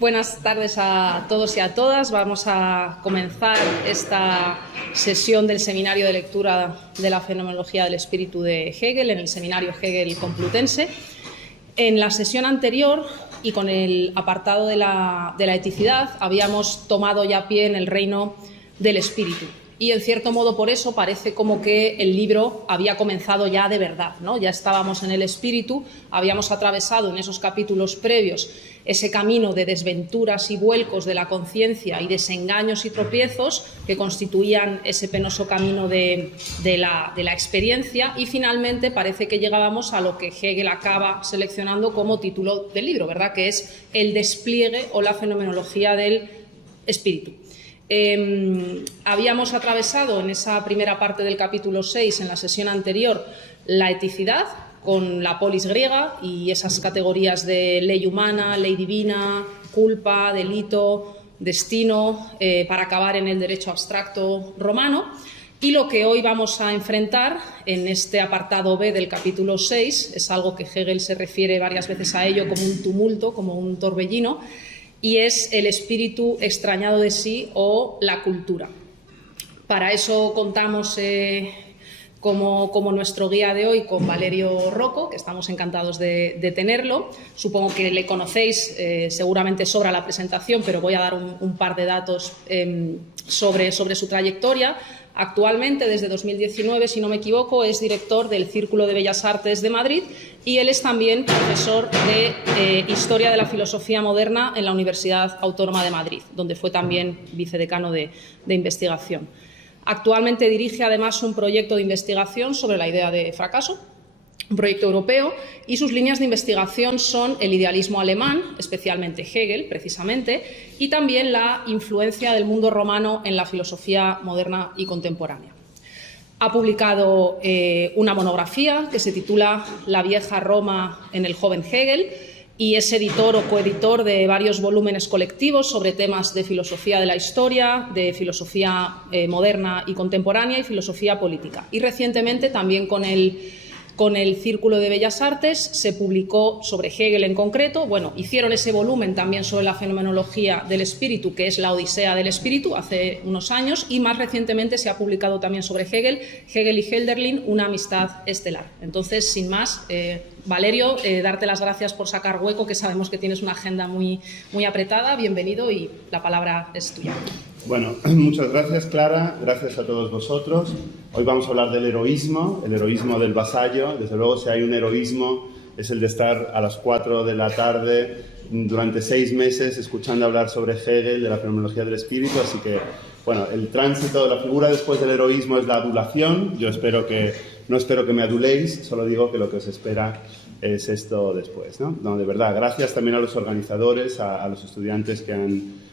Buenas tardes a todos y a todas. Vamos a comenzar esta sesión del Seminario de Lectura de la Fenomenología del Espíritu de Hegel, en el Seminario Hegel Complutense. En la sesión anterior, y con el apartado de la eticidad, habíamos tomado ya pie en el reino del espíritu. Y, en cierto modo, por eso parece como que el libro había comenzado ya de verdad, ¿no? Ya estábamos en el espíritu, habíamos atravesado en esos capítulos previos ese camino de desventuras y vuelcos de la conciencia y desengaños y tropiezos que constituían ese penoso camino de la experiencia, y finalmente parece que llegábamos a lo que Hegel acaba seleccionando como título del libro, ¿verdad?, que es el despliegue o la fenomenología del espíritu. Habíamos atravesado en esa primera parte del capítulo 6, en la sesión anterior, la eticidad con la polis griega y esas categorías de ley humana, ley divina, culpa, delito, destino, para acabar en el derecho abstracto romano. Y lo que hoy vamos a enfrentar en este apartado B del capítulo 6 es algo que Hegel se refiere varias veces a ello como un tumulto, como un torbellino, y es el espíritu extrañado de sí o la cultura. Para eso contamos como nuestro guía de hoy con Valerio Rocco, que estamos encantados de tenerlo. Supongo que le conocéis, seguramente sobra la presentación, pero voy a dar un par de datos sobre su trayectoria. Actualmente, desde 2019, si no me equivoco, es director del Círculo de Bellas Artes de Madrid, y él es también profesor de Historia de la Filosofía Moderna en la Universidad Autónoma de Madrid, donde fue también vicedecano de investigación. Actualmente dirige además un proyecto de investigación sobre la idea de fracaso, un proyecto europeo, y sus líneas de investigación son el idealismo alemán, especialmente Hegel, precisamente, y también la influencia del mundo romano en la filosofía moderna y contemporánea. Ha publicado una monografía que se titula La vieja Roma en el joven Hegel, y es editor o coeditor de varios volúmenes colectivos sobre temas de filosofía de la historia, de filosofía moderna y contemporánea y filosofía política. Y recientemente también con el Círculo de Bellas Artes se publicó sobre Hegel en concreto. Bueno, hicieron ese volumen también sobre la fenomenología del espíritu, que es la Odisea del espíritu, hace unos años, y más recientemente se ha publicado también sobre Hegel y Hölderlin, una amistad estelar. Entonces, sin más, Valerio, darte las gracias por sacar hueco, que sabemos que tienes una agenda muy apretada. Bienvenido y la palabra es tuya. Bueno, muchas gracias, Clara. Gracias a todos vosotros. Hoy vamos a hablar del heroísmo, el heroísmo del vasallo. Desde luego, si hay un heroísmo, es el de estar a las 4 de la tarde durante 6 meses escuchando hablar sobre Hegel, de la fenomenología del espíritu. Así que, bueno, el tránsito de la figura después del heroísmo es la adulación. Yo no espero que me aduléis, solo digo que lo que os espera es esto después, ¿no? No, de verdad, gracias también a los organizadores, a los estudiantes que han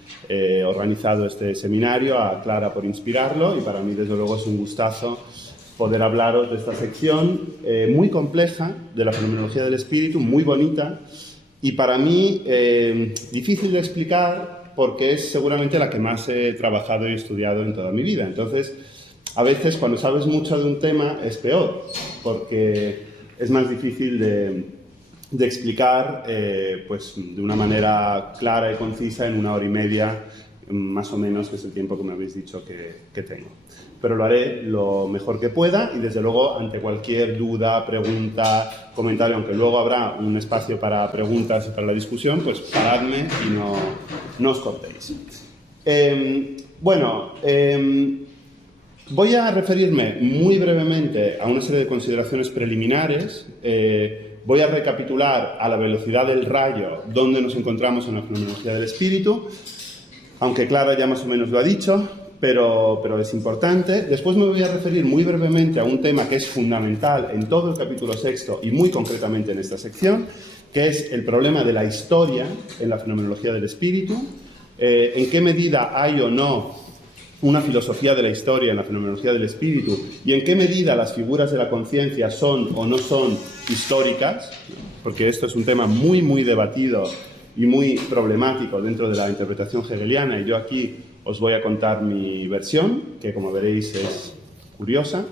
organizado este seminario, a Clara por inspirarlo, y para mí desde luego es un gustazo poder hablaros de esta sección muy compleja de la fenomenología del espíritu, muy bonita, y para mí difícil de explicar porque es seguramente la que más he trabajado y estudiado en toda mi vida. Entonces, a veces cuando sabes mucho de un tema es peor, porque es más difícil de explicar pues de una manera clara y concisa en 1 hora y media, más o menos, que es el tiempo que me habéis dicho que tengo. Pero lo haré lo mejor que pueda, y desde luego ante cualquier duda, pregunta, comentario, aunque luego habrá un espacio para preguntas y para la discusión, pues paradme y no os cortéis. Voy a referirme muy brevemente a una serie de consideraciones preliminares. Voy a recapitular a la velocidad del rayo dónde nos encontramos en la fenomenología del espíritu, aunque Clara ya más o menos lo ha dicho, pero es importante. Después me voy a referir muy brevemente a un tema que es fundamental en todo el capítulo 6 y muy concretamente en esta sección, que es el problema de la historia en la fenomenología del espíritu, en qué medida hay o no una filosofía de la historia en la fenomenología del espíritu, y en qué medida las figuras de la conciencia son o no son históricas, porque esto es un tema muy debatido y muy problemático dentro de la interpretación hegeliana, y yo aquí os voy a contar mi versión, que como veréis es curiosa.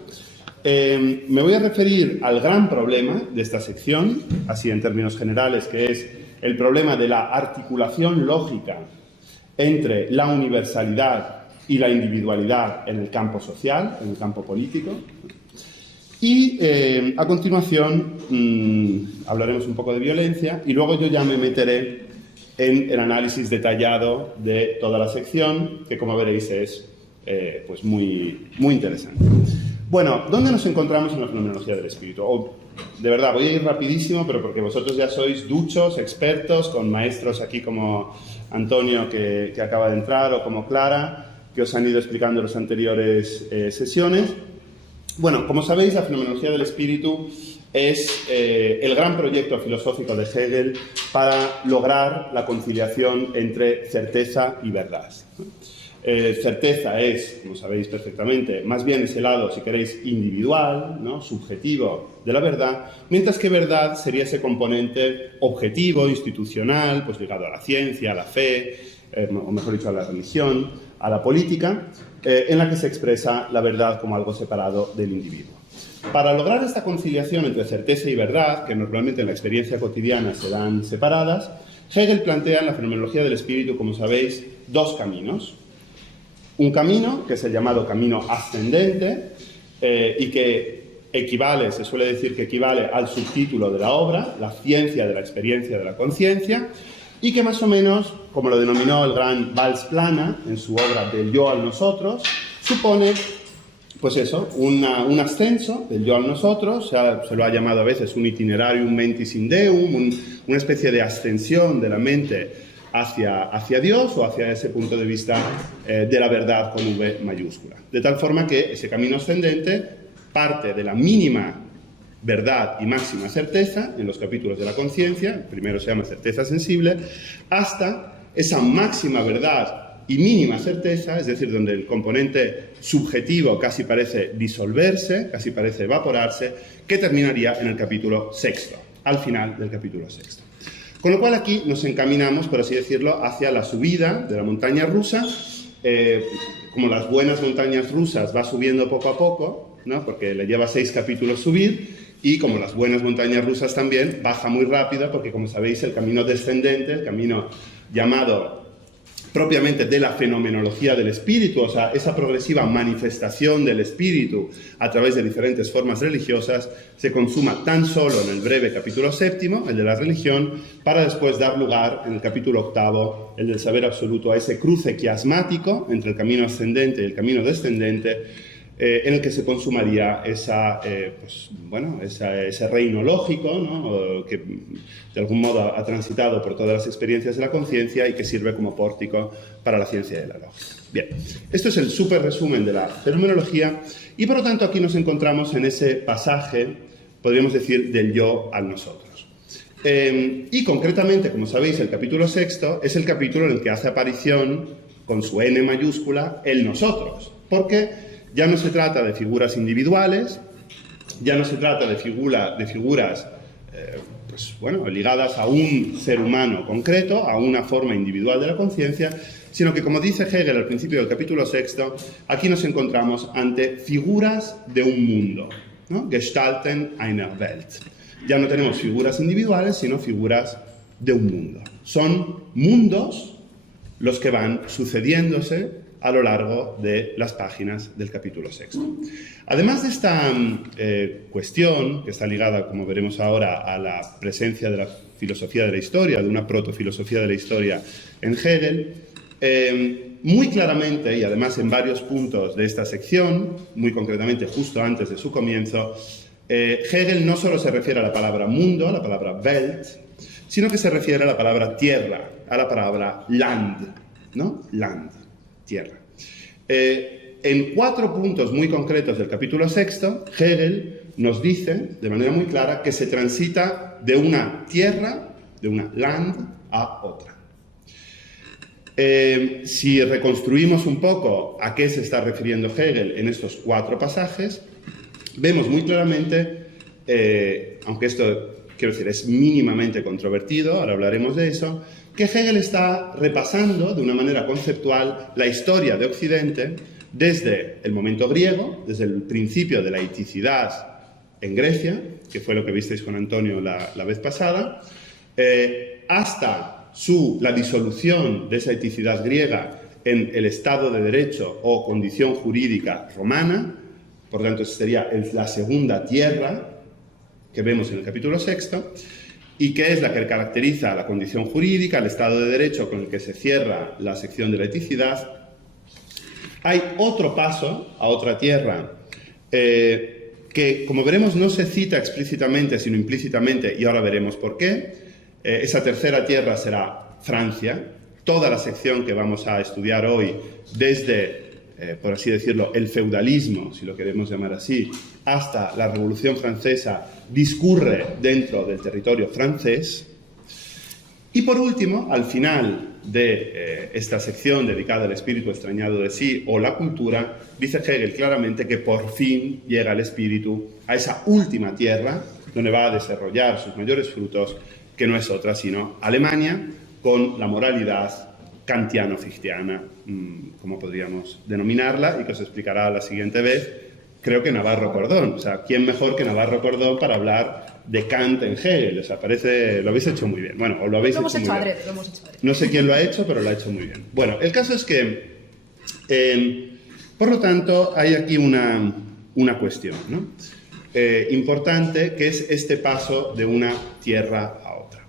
Me voy a referir al gran problema de esta sección, así en términos generales, que es el problema de la articulación lógica entre la universalidad y la individualidad en el campo social, en el campo político. Y a continuación hablaremos un poco de violencia y luego yo ya me meteré en el análisis detallado de toda la sección, que como veréis es pues muy interesante. Bueno, ¿dónde nos encontramos en la fenomenología del espíritu? De verdad, voy a ir rapidísimo, pero porque vosotros ya sois duchos, expertos, con maestros aquí como Antonio, que acaba de entrar, o como Clara, que os han ido explicando en las anteriores sesiones. Bueno, como sabéis, la fenomenología del espíritu es el gran proyecto filosófico de Hegel para lograr la conciliación entre certeza y verdad. Certeza es, como sabéis perfectamente, más bien ese lado, si queréis, individual, ¿no?, subjetivo de la verdad, mientras que verdad sería ese componente objetivo, institucional, pues ligado a la ciencia, a la fe, o mejor dicho, a la religión, a la política, en la que se expresa la verdad como algo separado del individuo. Para lograr esta conciliación entre certeza y verdad, que normalmente en la experiencia cotidiana se dan separadas, Hegel plantea en la fenomenología del espíritu, como sabéis, dos caminos. Un camino, que es el llamado camino ascendente, y que equivale, se suele decir que equivale al subtítulo de la obra, la ciencia de la experiencia de la conciencia, y que más o menos, como lo denominó el gran Valls-Plana en su obra Del yo al nosotros, supone, pues eso, un ascenso del yo al nosotros, se lo ha llamado a veces un itinerarium mentis in deum, una especie de ascensión de la mente hacia Dios o hacia ese punto de vista de la verdad con V mayúscula. De tal forma que ese camino ascendente parte de la mínima verdad y máxima certeza, en los capítulos de la conciencia, primero se llama certeza sensible, hasta esa máxima verdad y mínima certeza, es decir, donde el componente subjetivo casi parece disolverse, casi parece evaporarse, que terminaría en el capítulo sexto, al final del capítulo sexto. Con lo cual aquí nos encaminamos, por así decirlo, hacia la subida de la montaña rusa. Como las buenas montañas rusas va subiendo poco a poco, ¿no?, porque le lleva 6 capítulos subir, y como las buenas montañas rusas también, baja muy rápido, porque como sabéis el camino descendente, el camino llamado propiamente de la fenomenología del espíritu, o sea, esa progresiva manifestación del espíritu a través de diferentes formas religiosas, se consuma tan solo en el breve capítulo séptimo, el de la religión, para después dar lugar, en el capítulo octavo, el del saber absoluto, a ese cruce quiasmático entre el camino ascendente y el camino descendente, en el que se consumaría ese reino lógico, ¿no?, que de algún modo ha transitado por todas las experiencias de la conciencia y que sirve como pórtico para la ciencia de la lógica. Bien, esto es el súper resumen de la fenomenología y por lo tanto aquí nos encontramos en ese pasaje, podríamos decir, del yo al nosotros. Y concretamente, como sabéis, el capítulo sexto es el capítulo en el que hace aparición, con su N mayúscula, el nosotros, porque ya no se trata de figuras individuales, ya no se trata de figuras ligadas a un ser humano concreto, a una forma individual de la conciencia, sino que, como dice Hegel al principio del capítulo sexto, aquí nos encontramos ante figuras de un mundo, ¿no? Gestalten einer Welt. Ya no tenemos figuras individuales, sino figuras de un mundo. Son mundos los que van sucediéndose a lo largo de las páginas del capítulo sexto. Además de esta cuestión, que está ligada, como veremos ahora, a la presencia de la filosofía de la historia, de una protofilosofía de la historia en Hegel, muy claramente, y además en varios puntos de esta sección, muy concretamente justo antes de su comienzo, Hegel no solo se refiere a la palabra mundo, a la palabra Welt, sino que se refiere a la palabra tierra, a la palabra Land, ¿no? Land, tierra. En 4 puntos muy concretos del capítulo sexto, Hegel nos dice de manera muy clara que se transita de una tierra, de una Land, a otra. Si reconstruimos un poco a qué se está refiriendo Hegel en estos 4 pasajes, vemos muy claramente, aunque esto, quiero decir, es mínimamente controvertido, ahora hablaremos de eso, que Hegel está repasando de una manera conceptual la historia de Occidente desde el momento griego, desde el principio de la eticidad en Grecia, que fue lo que visteis con Antonio la vez pasada, hasta la disolución de esa eticidad griega en el Estado de Derecho o condición jurídica romana. Por tanto, sería la segunda tierra que vemos en el capítulo 6, y que es la que caracteriza la condición jurídica, el Estado de Derecho con el que se cierra la sección de la eticidad. Hay otro paso a otra tierra que, como veremos, no se cita explícitamente, sino implícitamente, y ahora veremos por qué. Esa tercera tierra será Francia. Toda la sección que vamos a estudiar hoy, desde por así decirlo, el feudalismo, si lo queremos llamar así, hasta la Revolución Francesa, discurre dentro del territorio francés. Y por último, al final de esta sección dedicada al espíritu extrañado de sí o la cultura, dice Hegel claramente que por fin llega el espíritu a esa última tierra donde va a desarrollar sus mayores frutos, que no es otra sino Alemania, con la moralidad kantiano-fichteana, como podríamos denominarla, y que os explicará la siguiente vez, creo que Navarro Cordón. O sea, ¿quién mejor que Navarro Cordón para hablar de Kant en Hegel? O sea, parece, lo habéis hecho muy bien. Bueno, o lo habéis hecho muy bien. Lo hemos hecho adrede. No sé quién lo ha hecho, pero lo ha hecho muy bien. Bueno, el caso es que, por lo tanto, hay aquí una cuestión, ¿no? Importante, que es este paso de una tierra a otra.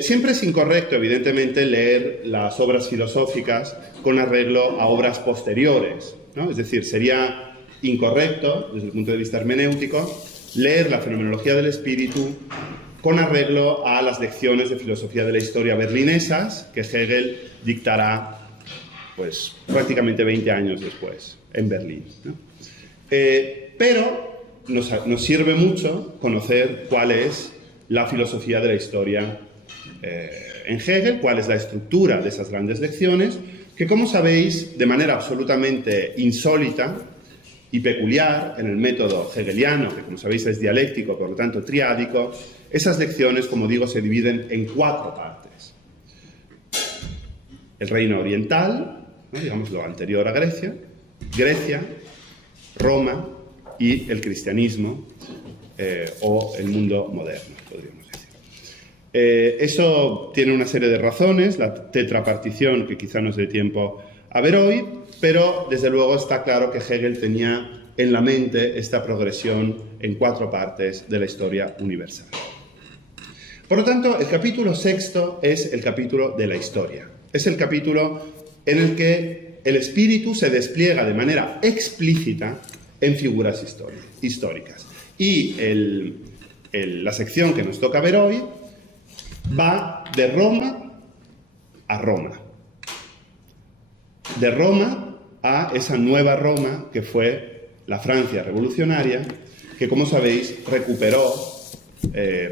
Siempre es incorrecto, evidentemente, leer las obras filosóficas con arreglo a obras posteriores, ¿no? Es decir, sería incorrecto, desde el punto de vista hermenéutico, leer la fenomenología del espíritu con arreglo a las lecciones de filosofía de la historia berlinesas que Hegel dictará pues, prácticamente 20 años después, en Berlín, ¿no? Pero nos sirve mucho conocer cuál es la filosofía de la historia en Hegel, cuál es la estructura de esas grandes lecciones, que, como sabéis, de manera absolutamente insólita y peculiar en el método hegeliano, que, como sabéis, es dialéctico, por lo tanto triádico, esas lecciones, como digo, se dividen en 4 partes. El reino oriental, ¿no? Digamos lo anterior a Grecia, Grecia, Roma y el cristianismo o el mundo moderno, podríamos decir. Eso tiene una serie de razones, la tetrapartición, que quizá nos dé tiempo a ver hoy, pero desde luego está claro que Hegel tenía en la mente esta progresión en 4 partes de la historia universal. Por lo tanto, el capítulo 6 es el capítulo de la historia. Es el capítulo en el que el espíritu se despliega de manera explícita en figuras históricas. Y la sección que nos toca ver hoy va de Roma a Roma. De Roma a esa nueva Roma que fue la Francia revolucionaria, que, como sabéis, recuperó,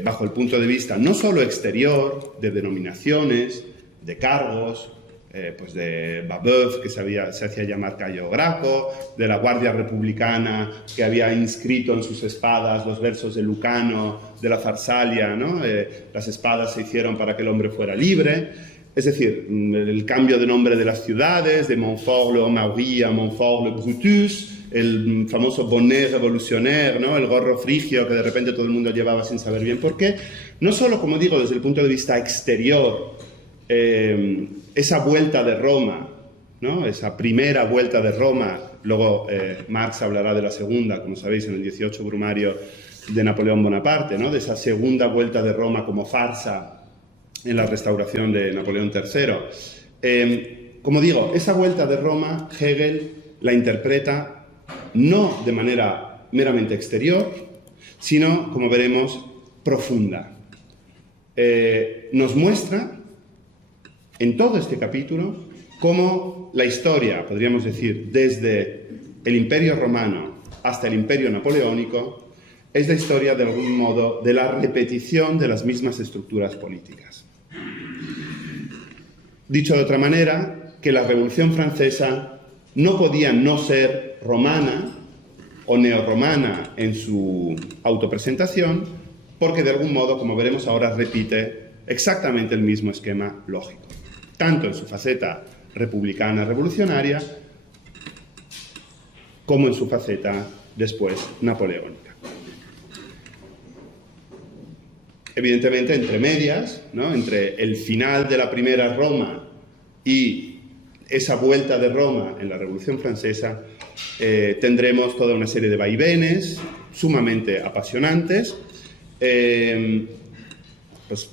bajo el punto de vista no solo exterior, de denominaciones, de cargos, pues de Babeuf, que se hacía llamar Cayo Graco, de la Guardia Republicana, que había inscrito en sus espadas los versos de Lucano, de la Farsalia, ¿no? Las espadas se hicieron para que el hombre fuera libre. Es decir, el cambio de nombre de las ciudades, de Montfort le Marie a Montfort le Brutus, el famoso bonnet revolutionnaire, ¿no? El gorro frigio que de repente todo el mundo llevaba sin saber bien por qué. No solo, como digo, desde el punto de vista exterior, esa vuelta de Roma, ¿no? Esa primera vuelta de Roma, luego Marx hablará de la segunda, como sabéis, en el 18 Brumario de Napoleón Bonaparte, ¿no? De esa segunda vuelta de Roma como farsa en la restauración de Napoleón III. Como digo, esa vuelta de Roma, Hegel la interpreta no de manera meramente exterior, sino, como veremos, profunda. Nos muestra en todo este capítulo cómo la historia, podríamos decir, desde el Imperio Romano hasta el Imperio Napoleónico, es la historia, de algún modo, de la repetición de las mismas estructuras políticas. Dicho de otra manera, que la Revolución Francesa no podía no ser romana o neorromana en su autopresentación, porque de algún modo, como veremos ahora, repite exactamente el mismo esquema lógico, tanto en su faceta republicana revolucionaria como en su faceta después napoleónica. Evidentemente, entre medias, ¿no?, entre el final de la primera Roma y esa vuelta de Roma en la Revolución Francesa, tendremos toda una serie de vaivenes sumamente apasionantes. Pues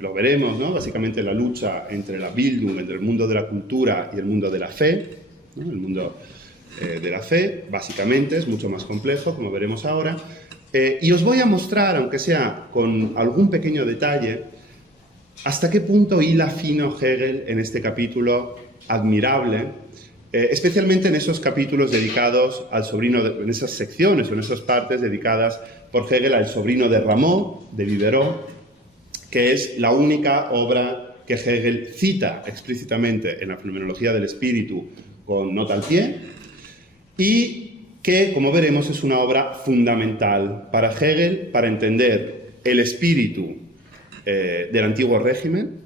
lo veremos, ¿no? Básicamente la lucha entre la Bildung, entre el mundo de la cultura y el mundo de la fe, ¿no? El mundo de la fe, básicamente, es mucho más complejo, como veremos ahora. Y os voy a mostrar, aunque sea con algún pequeño detalle, hasta qué punto hila fino Hegel en este capítulo admirable, especialmente en esos capítulos dedicados al sobrino, en esas secciones o en esas partes dedicadas por Hegel al sobrino de Rameau, de Diderot, que es la única obra que Hegel cita explícitamente en la Fenomenología del Espíritu con nota al pie, y que, como veremos, es una obra fundamental para Hegel para entender el espíritu del antiguo régimen,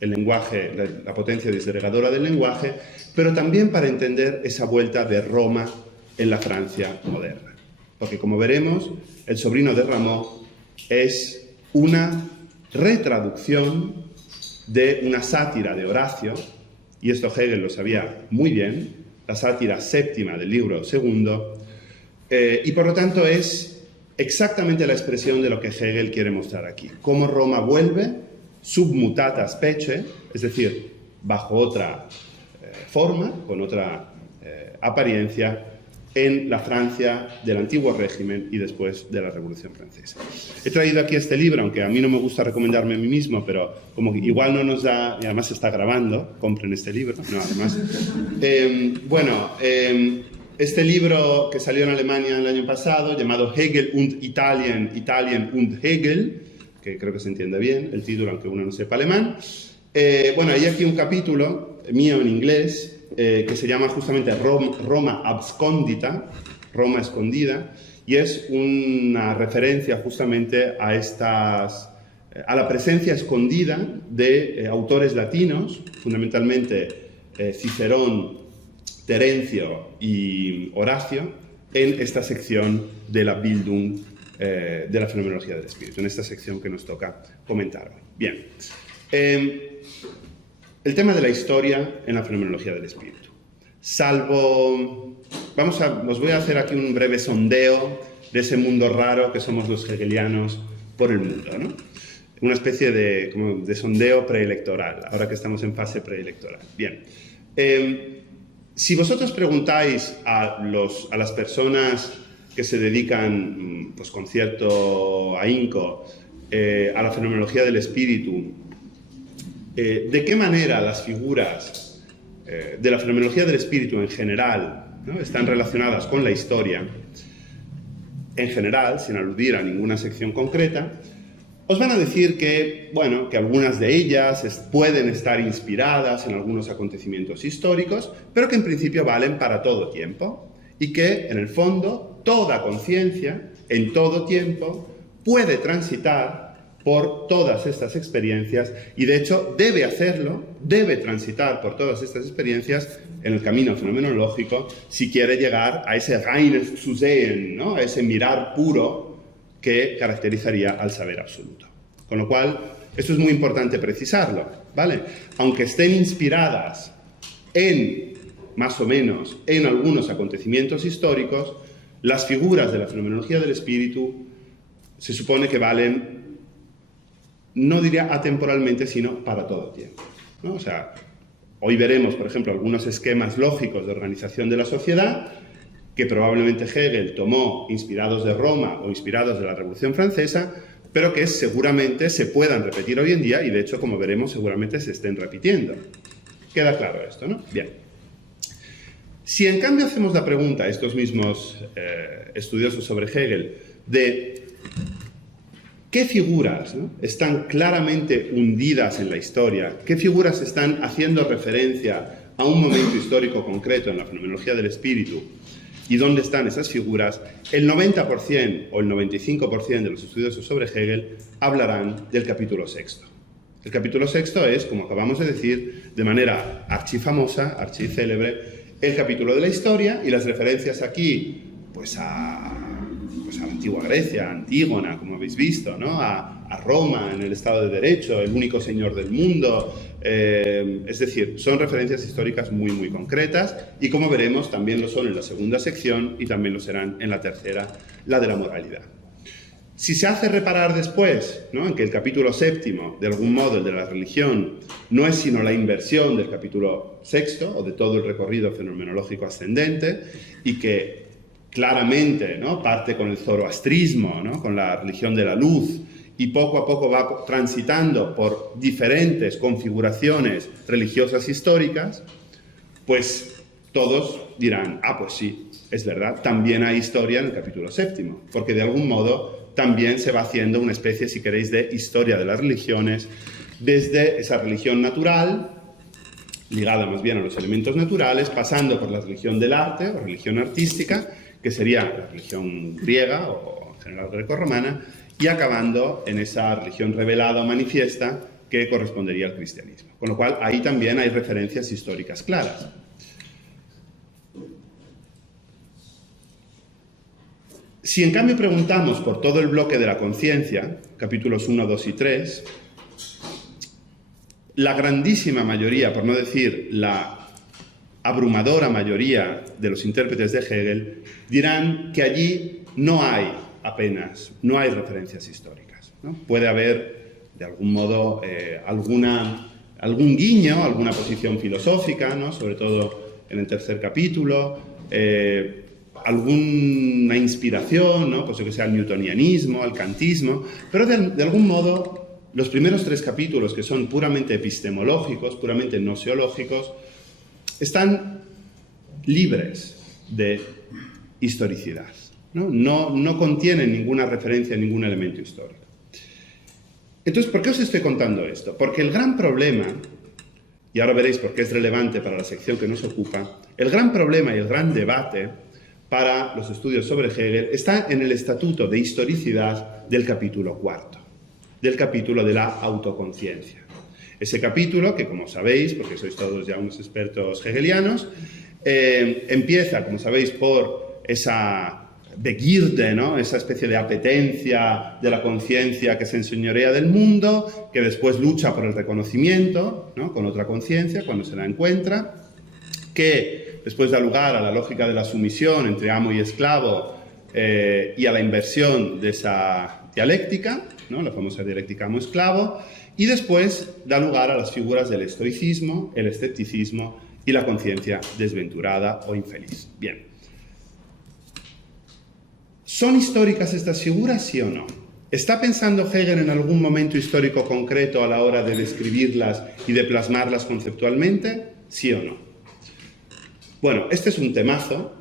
el lenguaje, la potencia disgregadora del lenguaje, pero también para entender esa vuelta de Roma en la Francia moderna. Porque, como veremos, el sobrino de Rameau es una retraducción de una sátira de Horacio, y esto Hegel lo sabía muy bien, la sátira séptima del libro segundo, y por lo tanto es exactamente la expresión de lo que Hegel quiere mostrar aquí. Cómo Roma vuelve, submutata specie, es decir, bajo otra forma, con otra apariencia, en la Francia del antiguo régimen y después de la Revolución Francesa. He traído aquí este libro, aunque a mí no me gusta recomendarme a mí mismo, pero como que igual no nos da, y además se está grabando, compren este libro, no, además. Este libro que salió en Alemania el año pasado, llamado Hegel und Italien, Italien und Hegel, que creo que se entiende bien el título, aunque uno no sepa alemán. Hay aquí un capítulo mío en inglés, que se llama justamente Roma abscondita, Roma escondida, y es una referencia justamente a la presencia escondida de autores latinos, fundamentalmente Cicerón, Terencio y Horacio, en esta sección de la Bildung, de la Fenomenología del Espíritu, en esta sección que nos toca comentar hoy. Bien. El tema de la historia en la Fenomenología del Espíritu. Os voy a hacer aquí un breve sondeo de ese mundo raro que somos los hegelianos por el mundo, ¿no? Una especie de sondeo preelectoral, ahora que estamos en fase preelectoral. Bien. Si vosotros preguntáis a las personas que se dedican, pues con cierto ahínco, a la Fenomenología del Espíritu, de qué manera las figuras de la Fenomenología del Espíritu en general, ¿no?, están relacionadas con la historia, en general, sin aludir a ninguna sección concreta, os van a decir que algunas de ellas pueden estar inspiradas en algunos acontecimientos históricos, pero que en principio valen para todo tiempo, y que, en el fondo, toda conciencia, en todo tiempo, puede transitar por todas estas experiencias, y de hecho debe hacerlo, debe transitar por todas estas experiencias en el camino fenomenológico si quiere llegar a ese reines Zusehen, ¿no?, a ese mirar puro que caracterizaría al saber absoluto. Con lo cual, esto es muy importante precisarlo, ¿vale? Aunque estén inspiradas más o menos, en algunos acontecimientos históricos, las figuras de la Fenomenología del Espíritu se supone que valen, no diría atemporalmente, sino para todo tiempo, ¿no? O sea, hoy veremos, por ejemplo, algunos esquemas lógicos de organización de la sociedad que probablemente Hegel tomó inspirados de Roma o inspirados de la Revolución Francesa, pero que seguramente se puedan repetir hoy en día y, de hecho, como veremos, seguramente se estén repitiendo. Queda claro esto, ¿no? Bien. Si, en cambio, hacemos la pregunta a estos mismos estudiosos sobre Hegel de qué figuras, ¿no?, están claramente hundidas en la historia, qué figuras están haciendo referencia a un momento histórico concreto en la Fenomenología del Espíritu, y dónde están esas figuras, el 90% o el 95% de los estudiosos sobre Hegel hablarán del capítulo sexto. El capítulo sexto es, como acabamos de decir, de manera archifamosa, archicélebre, el capítulo de la historia y las referencias aquí, pues a la antigua Grecia, a Antígona, como habéis visto, ¿no? A Roma en el Estado de Derecho, el único señor del mundo. Es decir, son referencias históricas muy, muy concretas y, como veremos, también lo son en la segunda sección y también lo serán en la tercera, la de la moralidad. Si se hace reparar después, ¿no?, en que el capítulo séptimo, de algún modo, el de la religión, no es sino la inversión del capítulo sexto o de todo el recorrido fenomenológico ascendente y que claramente, ¿no?, parte con el zoroastrismo, ¿no?, con la religión de la luz, y poco a poco va transitando por diferentes configuraciones religiosas históricas, pues todos dirán, ah, pues sí, es verdad, también hay historia en el capítulo séptimo, porque de algún modo también se va haciendo una especie, si queréis, de historia de las religiones, desde esa religión natural, ligada más bien a los elementos naturales, pasando por la religión del arte o religión artística, que sería la religión griega o en general grecorromana, y acabando en esa religión revelada o manifiesta que correspondería al cristianismo. Con lo cual, ahí también hay referencias históricas claras. Si en cambio preguntamos por todo el bloque de la conciencia, capítulos 1, 2 y 3, la grandísima mayoría, por no decir la abrumadora mayoría de los intérpretes de Hegel, dirán que allí no hay referencias históricas, ¿no? Puede haber, de algún modo, algún guiño, alguna posición filosófica, ¿no?, sobre todo en el tercer capítulo, alguna inspiración, ¿no?, pues yo que sea, al newtonianismo, al kantismo, pero de algún modo los primeros 3 capítulos, que son puramente epistemológicos, puramente gnoseológicos, están libres de historicidad, ¿no? No contienen ninguna referencia a ningún elemento histórico. Entonces, ¿por qué os estoy contando esto? Porque el gran problema, y ahora veréis por qué es relevante para la sección que nos ocupa, el gran problema y el gran debate para los estudios sobre Hegel está en el estatuto de historicidad del capítulo 4, del capítulo de la autoconciencia. Ese capítulo, que como sabéis, porque sois todos ya unos expertos hegelianos, empieza, como sabéis, por esa Begierde, ¿no?, esa especie de apetencia de la conciencia que se enseñorea del mundo, que después lucha por el reconocimiento, ¿no?, con otra conciencia cuando se la encuentra, que después da lugar a la lógica de la sumisión entre amo y esclavo y a la inversión de esa dialéctica, ¿no?, la famosa dialéctica amo-esclavo, y después da lugar a las figuras del estoicismo, el escepticismo y la conciencia desventurada o infeliz. Bien. ¿Son históricas estas figuras, sí o no? ¿Está pensando Hegel en algún momento histórico concreto a la hora de describirlas y de plasmarlas conceptualmente? ¿Sí o no? Bueno, este es un temazo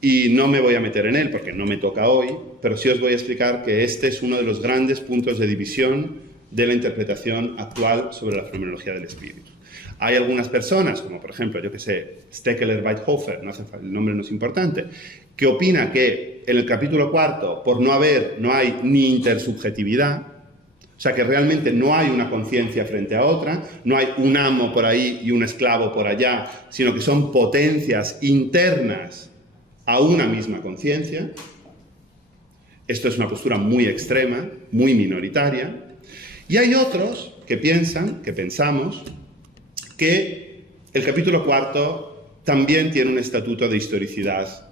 y no me voy a meter en él porque no me toca hoy, pero sí os voy a explicar que este es uno de los grandes puntos de división de la interpretación actual sobre la fenomenología del espíritu. Hay algunas personas, como por ejemplo, yo que sé, Stekeler-Weithofer, el nombre no es importante, que opina que en el capítulo 4, por no hay ni intersubjetividad, o sea que realmente no hay una conciencia frente a otra, no hay un amo por ahí y un esclavo por allá, sino que son potencias internas a una misma conciencia. Esto es una postura muy extrema, muy minoritaria. Y hay otros que pensamos, que el capítulo 4 también tiene un estatuto de historicidad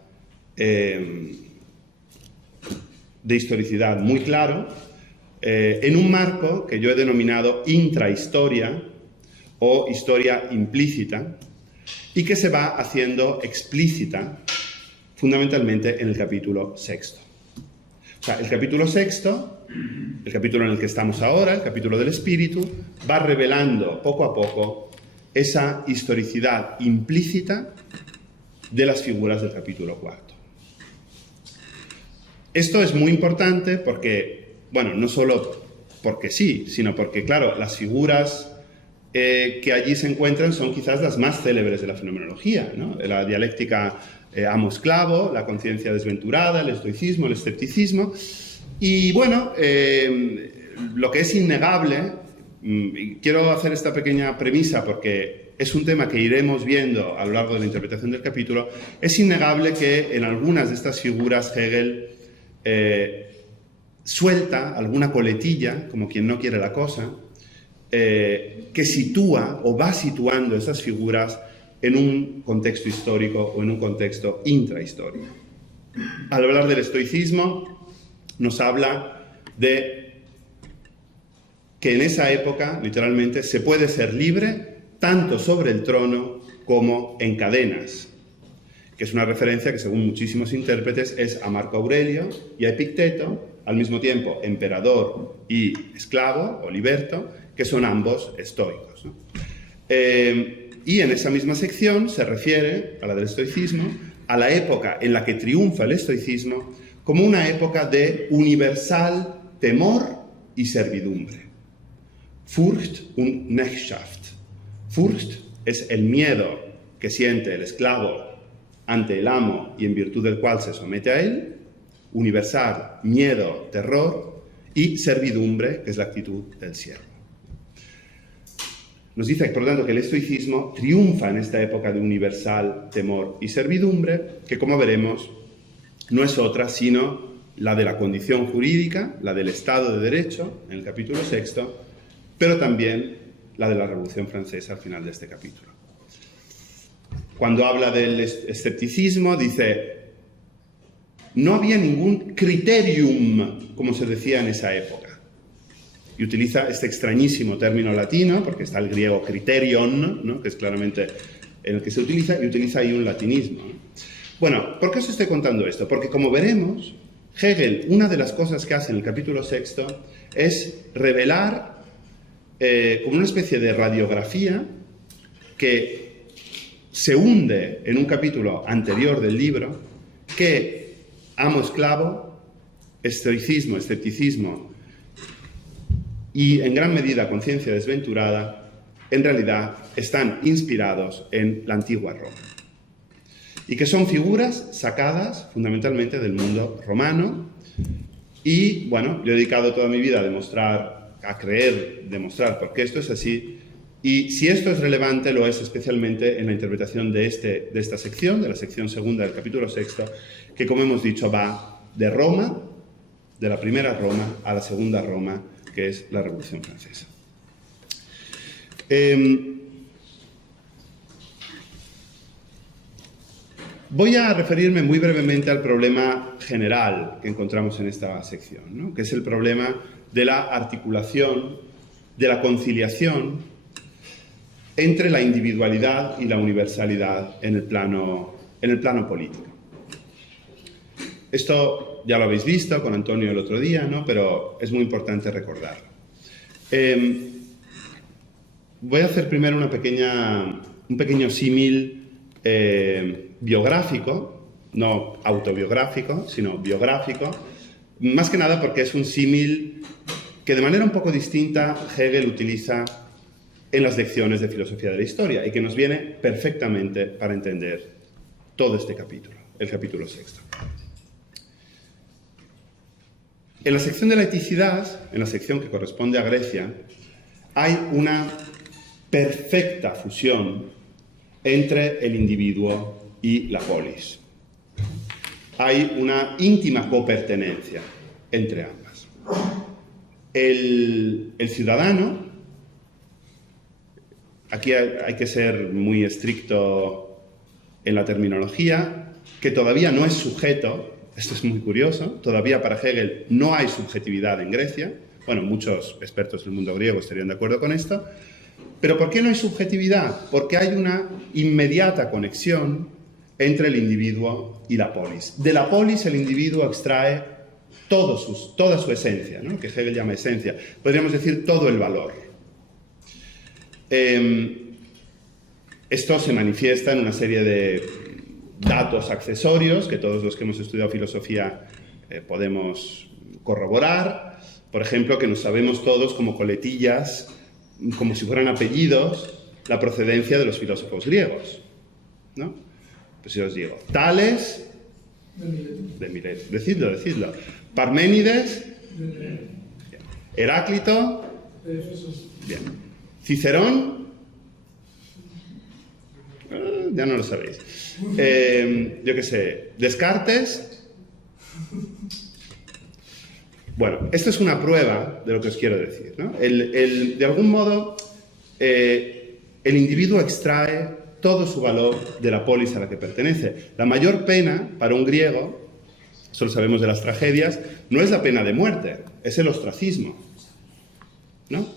muy claro, en un marco que yo he denominado intrahistoria o historia implícita, y que se va haciendo explícita fundamentalmente en el capítulo 6. O sea, el capítulo 6, el capítulo en el que estamos ahora, el capítulo del espíritu, va revelando poco a poco esa historicidad implícita de las figuras del capítulo 4. Esto es muy importante porque, bueno, no solo porque sí, sino porque, claro, las figuras que allí se encuentran son quizás las más célebres de la fenomenología, ¿no? La dialéctica amo-esclavo, la conciencia desventurada, el estoicismo, el escepticismo. Y bueno, lo que es innegable, y quiero hacer esta pequeña premisa porque es un tema que iremos viendo a lo largo de la interpretación del capítulo, es innegable que en algunas de estas figuras Hegel suelta alguna coletilla, como quien no quiere la cosa, que sitúa o va situando esas figuras en un contexto histórico o en un contexto intrahistórico. Al hablar del estoicismo, nos habla de que en esa época, literalmente, se puede ser libre tanto sobre el trono como en cadenas, que es una referencia que, según muchísimos intérpretes, es a Marco Aurelio y a Epicteto, al mismo tiempo emperador y esclavo o liberto, que son ambos estoicos, ¿no? Y en esa misma sección se refiere, a la del estoicismo, a la época en la que triunfa el estoicismo como una época de universal temor y servidumbre. Furcht und Knechtschaft. Furcht es el miedo que siente el esclavo ante el amo y en virtud del cual se somete a él. Universal, miedo, terror, y servidumbre, que es la actitud del siervo. Nos dice, por lo tanto, que el estoicismo triunfa en esta época de universal temor y servidumbre, que, como veremos, no es otra sino la de la condición jurídica, la del Estado de Derecho, en el capítulo 6, pero también la de la Revolución Francesa al final de este capítulo. Cuando habla del escepticismo, dice, no había ningún criterium, como se decía en esa época. Y utiliza este extrañísimo término latino, porque está el griego criterion, ¿no?, que es claramente en el que se utiliza, y utiliza ahí un latinismo, ¿no? Bueno, ¿por qué os estoy contando esto? Porque, como veremos, Hegel, una de las cosas que hace en el capítulo 6 es revelar como una especie de radiografía que se hunde en un capítulo anterior del libro, que amo-esclavo, estoicismo, escepticismo y, en gran medida, conciencia desventurada, en realidad están inspirados en la antigua Roma. Y que son figuras sacadas fundamentalmente del mundo romano. Y, bueno, yo he dedicado toda mi vida a demostrar por qué esto es así. Y si esto es relevante, lo es especialmente en la interpretación de esta sección, de la sección segunda del capítulo 6, que, como hemos dicho, va de Roma, de la primera Roma, a la segunda Roma, que es la Revolución Francesa. Voy a referirme muy brevemente al problema general que encontramos en esta sección, ¿no?, que es el problema de la articulación, de la conciliación entre la individualidad y la universalidad en el plano político. Esto ya lo habéis visto con Antonio el otro día, ¿no?, pero es muy importante recordarlo. Voy a hacer primero un pequeño símil biográfico, no autobiográfico, sino biográfico, más que nada porque es un símil que de manera un poco distinta Hegel utiliza en las lecciones de filosofía de la historia y que nos viene perfectamente para entender todo este capítulo, el capítulo 6. En la sección de la eticidad, en la sección que corresponde a Grecia, hay una perfecta fusión entre el individuo y la polis. Hay una íntima copertenencia entre ambas. El ciudadano, aquí hay que ser muy estricto en la terminología, que todavía no es sujeto. Esto es muy curioso, todavía para Hegel no hay subjetividad en Grecia. Bueno, muchos expertos del mundo griego estarían de acuerdo con esto. ¿Pero por qué no hay subjetividad? Porque hay una inmediata conexión entre el individuo y la polis. De la polis el individuo extrae toda su esencia, ¿no?, que Hegel llama esencia. Podríamos decir todo el valor. Esto se manifiesta en una serie de datos accesorios que todos los que hemos estudiado filosofía podemos corroborar. Por ejemplo, que nos sabemos todos como coletillas, como si fueran apellidos, la procedencia de los filósofos griegos, ¿no? Pues si os digo, Tales, de Mileto, decidlo. Parménides, Heráclito, bien. Cicerón, Ya no lo sabéis. Yo qué sé, Descartes. Bueno, esto es una prueba de lo que os quiero decir, ¿no? De algún modo, el individuo extrae todo su valor de la polis a la que pertenece. La mayor pena para un griego, eso lo sabemos de las tragedias, no es la pena de muerte, es el ostracismo, ¿no?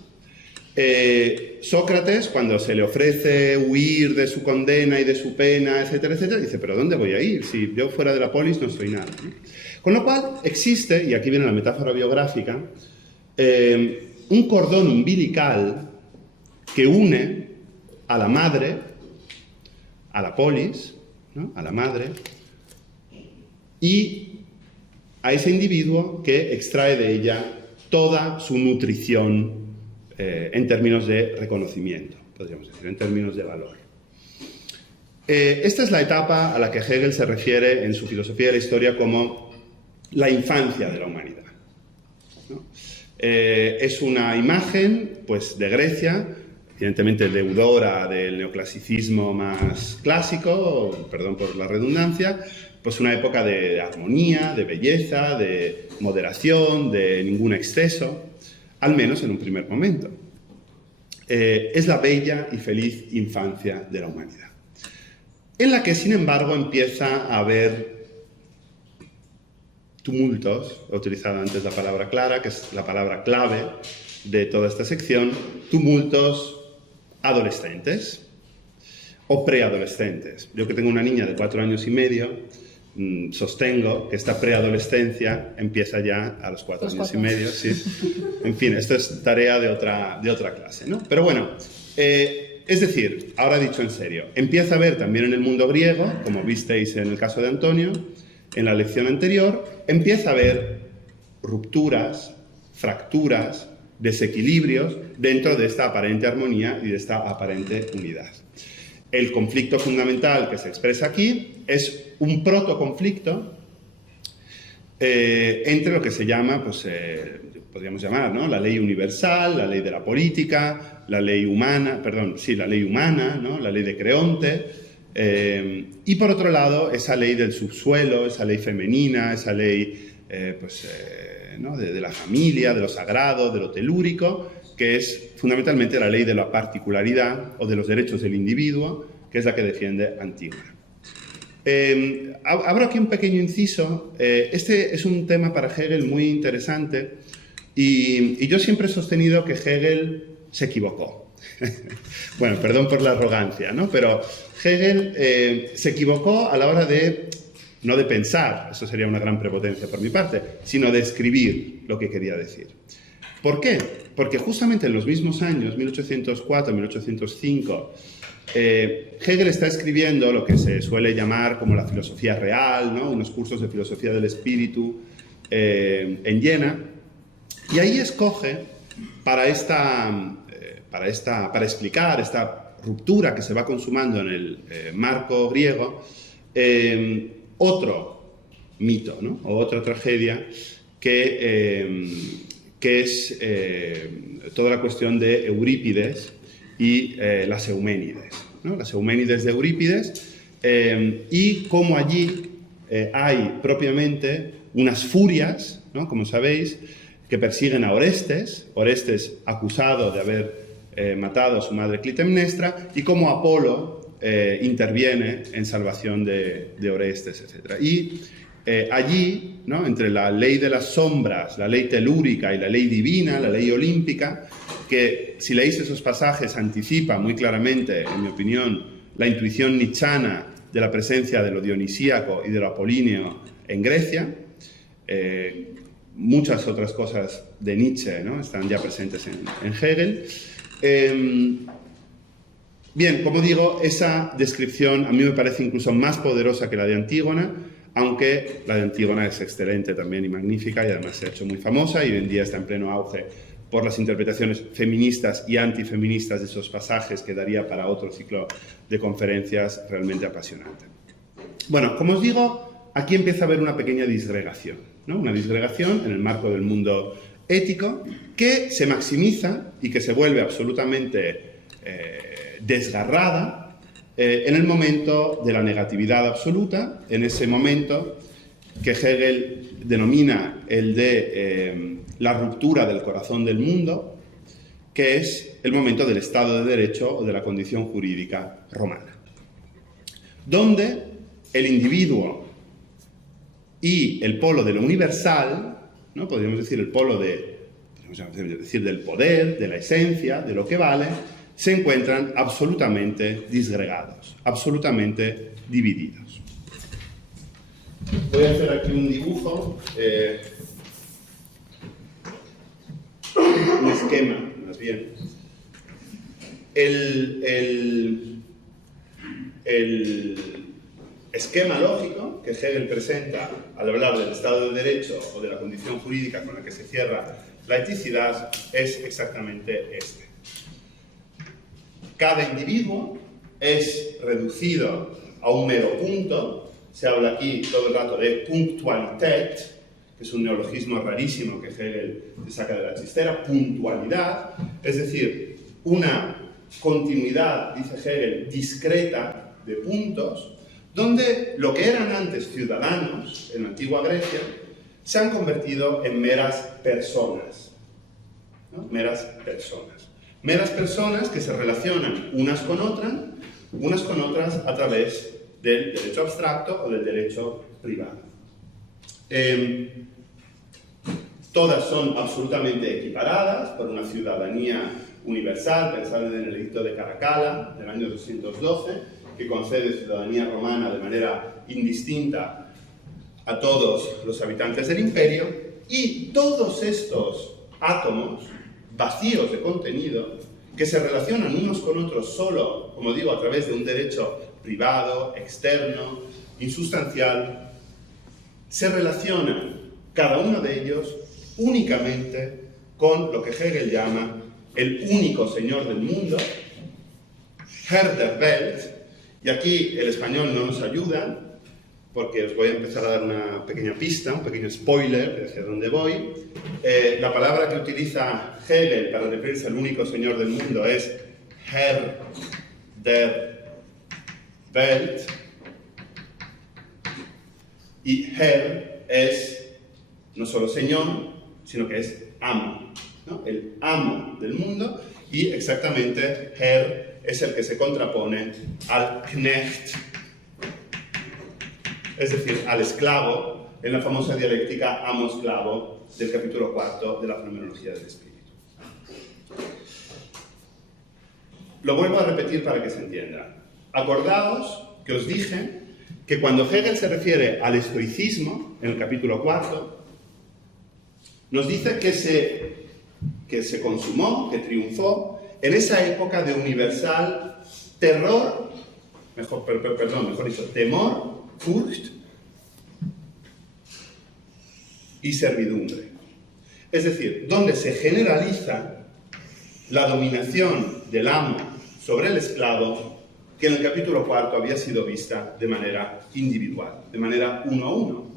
Sócrates, cuando se le ofrece huir de su condena y de su pena, etcétera, etcétera, dice, ¿pero dónde voy a ir? Si yo fuera de la polis no soy nada, ¿no? Con lo cual existe, y aquí viene la metáfora biográfica, un cordón umbilical que une a la madre, a la polis, ¿no? A la madre, y a ese individuo que extrae de ella toda su nutrición en términos de reconocimiento, podríamos decir, en términos de valor. Esta es la etapa a la que Hegel se refiere en su filosofía de la historia como la infancia de la humanidad, ¿no? Es una imagen, pues, de Grecia, evidentemente deudora del neoclasicismo más clásico, perdón por la redundancia, pues una época de armonía, de belleza, de moderación, de ningún exceso, al menos en un primer momento. Es la bella y feliz infancia de la humanidad, en la que, sin embargo, empieza a haber tumultos. He utilizado antes la palabra clara, que es la palabra clave de toda esta sección, tumultos adolescentes o preadolescentes. Yo, que tengo una niña de 4 años y medio, sostengo que esta preadolescencia empieza ya a los 4 años y medio. Sí. En fin, esto es tarea de otra clase, ¿no? Pero bueno, es decir, ahora dicho en serio, empieza a haber también en el mundo griego, como visteis en el caso de Antonio, en la lección anterior, empieza a haber rupturas, fracturas, desequilibrios dentro de esta aparente armonía y de esta aparente unidad. El conflicto fundamental que se expresa aquí es un protoconflicto entre lo que se llama, pues, podríamos llamar, ¿no?, la ley universal, la ley de la política, la ley humana, perdón, sí, la ley humana, ¿no?, la ley de Creonte, y por otro lado, esa ley del subsuelo, esa ley femenina, esa ley, ¿no?, de la familia, de lo sagrado, de lo telúrico, que es fundamentalmente la ley de la particularidad o de los derechos del individuo, que es la que defiende Antígona. Abro aquí un pequeño inciso. Este es un tema para Hegel muy interesante y yo siempre he sostenido que Hegel se equivocó. Bueno, perdón por la arrogancia, ¿no? Pero Hegel se equivocó a la hora de, no de pensar, eso sería una gran prepotencia por mi parte, sino de escribir lo que quería decir. ¿Por qué? Porque justamente en los mismos años, 1804, 1805, Hegel está escribiendo lo que se suele llamar como la filosofía real, ¿no?, unos cursos de filosofía del espíritu en Viena, y ahí escoge para explicar esta ruptura que se va consumando en el marco griego, otro mito, ¿no?, o otra tragedia que es toda la cuestión de Eurípides y las Euménides, ¿no?, las Euménides de Eurípides, y cómo allí hay propiamente unas furias, ¿no?, como sabéis, que persiguen a Orestes acusado de haber matado a su madre Clitemnestra, y cómo Apolo interviene en salvación de Orestes, etc. Y allí, ¿no?, entre la ley de las sombras, la ley telúrica y la ley divina, la ley olímpica, que si leéis esos pasajes anticipa muy claramente, en mi opinión, la intuición nietzschana de la presencia de lo dionisíaco y de lo apolíneo en Grecia. Muchas otras cosas de Nietzsche, ¿no?, están ya presentes en Hegel. Bien, como digo, esa descripción a mí me parece incluso más poderosa que la de Antígona, aunque la de Antígona es excelente también y magnífica, y además se ha hecho muy famosa y hoy en día está en pleno auge por las interpretaciones feministas y antifeministas de esos pasajes, que daría para otro ciclo de conferencias realmente apasionante. Bueno, como os digo, aquí empieza a haber una pequeña disgregación, ¿no?, una disgregación en el marco del mundo ético que se maximiza y que se vuelve absolutamente desgarrada en el momento de la negatividad absoluta, en ese momento que Hegel denomina el de la ruptura del corazón del mundo, que es el momento del Estado de Derecho o de la condición jurídica romana, donde el individuo y el polo de lo universal, ¿no? Podríamos decir el polo del poder, de la esencia, de lo que vale, se encuentran absolutamente disgregados, absolutamente divididos. Voy a hacer aquí un dibujo, un esquema, más bien. El esquema lógico que Hegel presenta al hablar del Estado de Derecho o de la condición jurídica con la que se cierra la eticidad es exactamente este. Cada individuo es reducido a un mero punto. Se habla aquí todo el rato de puntualidad, que es un neologismo rarísimo que Hegel se saca de la chistera, puntualidad, es decir, una continuidad, dice Hegel, discreta de puntos, donde lo que eran antes ciudadanos en la antigua Grecia se han convertido en meras personas, ¿no? Meras personas que se relacionan unas con otras a través del derecho abstracto o del derecho privado. Todas son absolutamente equiparadas por una ciudadanía universal, pensad en el edicto de Caracalla del año 212, que concede ciudadanía romana de manera indistinta a todos los habitantes del imperio, y todos estos átomos vacíos de contenido, que se relacionan unos con otros solo, como digo, a través de un derecho privado, externo, insustancial, se relacionan cada uno de ellos únicamente con lo que Hegel llama el único señor del mundo, Herr der Welt, y aquí el español no nos ayuda, porque os voy a empezar a dar una pequeña pista, un pequeño spoiler de hacia dónde voy. La palabra que utiliza Hegel para referirse al único señor del mundo es Herr der Welt, y Herr es no solo señor, sino que es amo, ¿no? El amo del mundo, y exactamente Herr es el que se contrapone al Knecht, es decir, al esclavo, en la famosa dialéctica amo-esclavo del capítulo 4 de la Fenomenología del Espíritu. Lo vuelvo a repetir para que se entienda. Acordaos que os dije que cuando Hegel se refiere al estoicismo, en el capítulo 4, nos dice que se consumó, que triunfó, en esa época de universal terror, mejor dicho, temor, Furcht y servidumbre. Es decir, donde se generaliza la dominación del amo sobre el esclavo, que en el capítulo 4 había sido vista de manera individual, de manera uno a uno.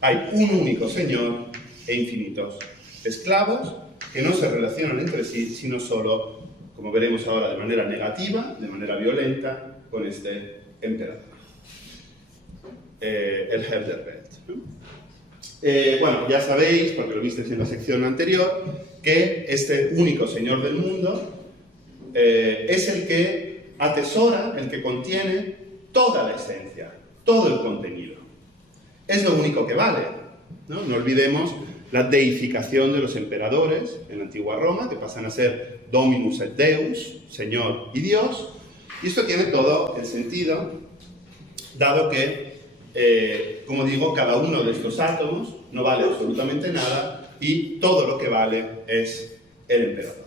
Hay un único señor e infinitos esclavos que no se relacionan entre sí, sino solo, como veremos ahora, de manera negativa, de manera violenta, con este emperador. El Herr der Welt. Bueno, ya sabéis, porque lo visteis en la sección anterior, que este único señor del mundo es el que atesora, el que contiene toda la esencia, todo el contenido. Es lo único que vale, ¿no? No olvidemos la deificación de los emperadores en la antigua Roma, que pasan a ser Dominus et Deus, Señor y Dios, y esto tiene todo el sentido, dado que, como digo, cada uno de estos átomos no vale absolutamente nada y todo lo que vale es el emperador.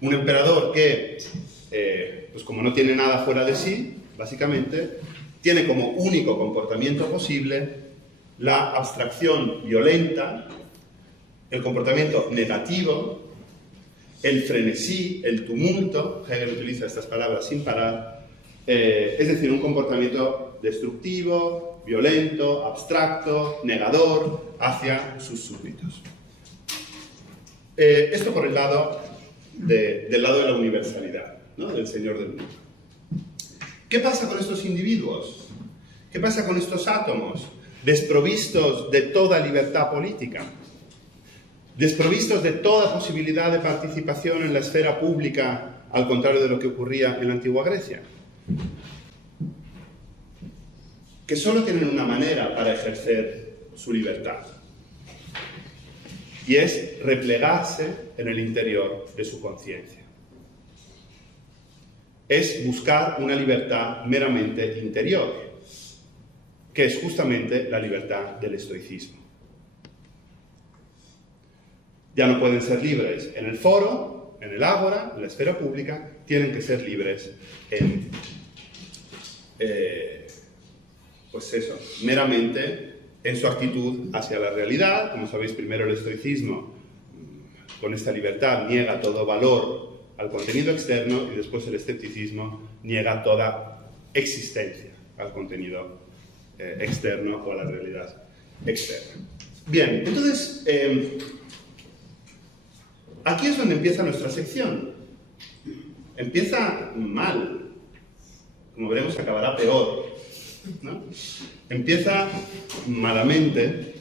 Un emperador que, pues como no tiene nada fuera de sí, básicamente, tiene como único comportamiento posible la abstracción violenta, el comportamiento negativo, el frenesí, el tumulto, Hegel utiliza estas palabras sin parar, es decir, un comportamiento destructivo, violento, abstracto, negador hacia sus súbditos. Esto por el lado del lado de la universalidad, ¿no? Del Señor del mundo. ¿Qué pasa con estos individuos? ¿Qué pasa con estos átomos desprovistos de toda libertad política? Desprovistos de toda posibilidad de participación en la esfera pública, al contrario de lo que ocurría en la antigua Grecia. Que solo tienen una manera para ejercer su libertad, y es replegarse en el interior de su conciencia. Es buscar una libertad meramente interior, que es justamente la libertad del estoicismo. Ya no pueden ser libres en el foro, en el ágora, en la esfera pública, tienen que ser libres en, pues eso, meramente en su actitud hacia la realidad. Como sabéis, primero el estoicismo, con esta libertad, niega todo valor al contenido externo, y después el escepticismo niega toda existencia al contenido externo o a la realidad externa. Bien, entonces, aquí es donde empieza nuestra sección. Empieza mal, como veremos acabará peor, ¿no? Empieza malamente,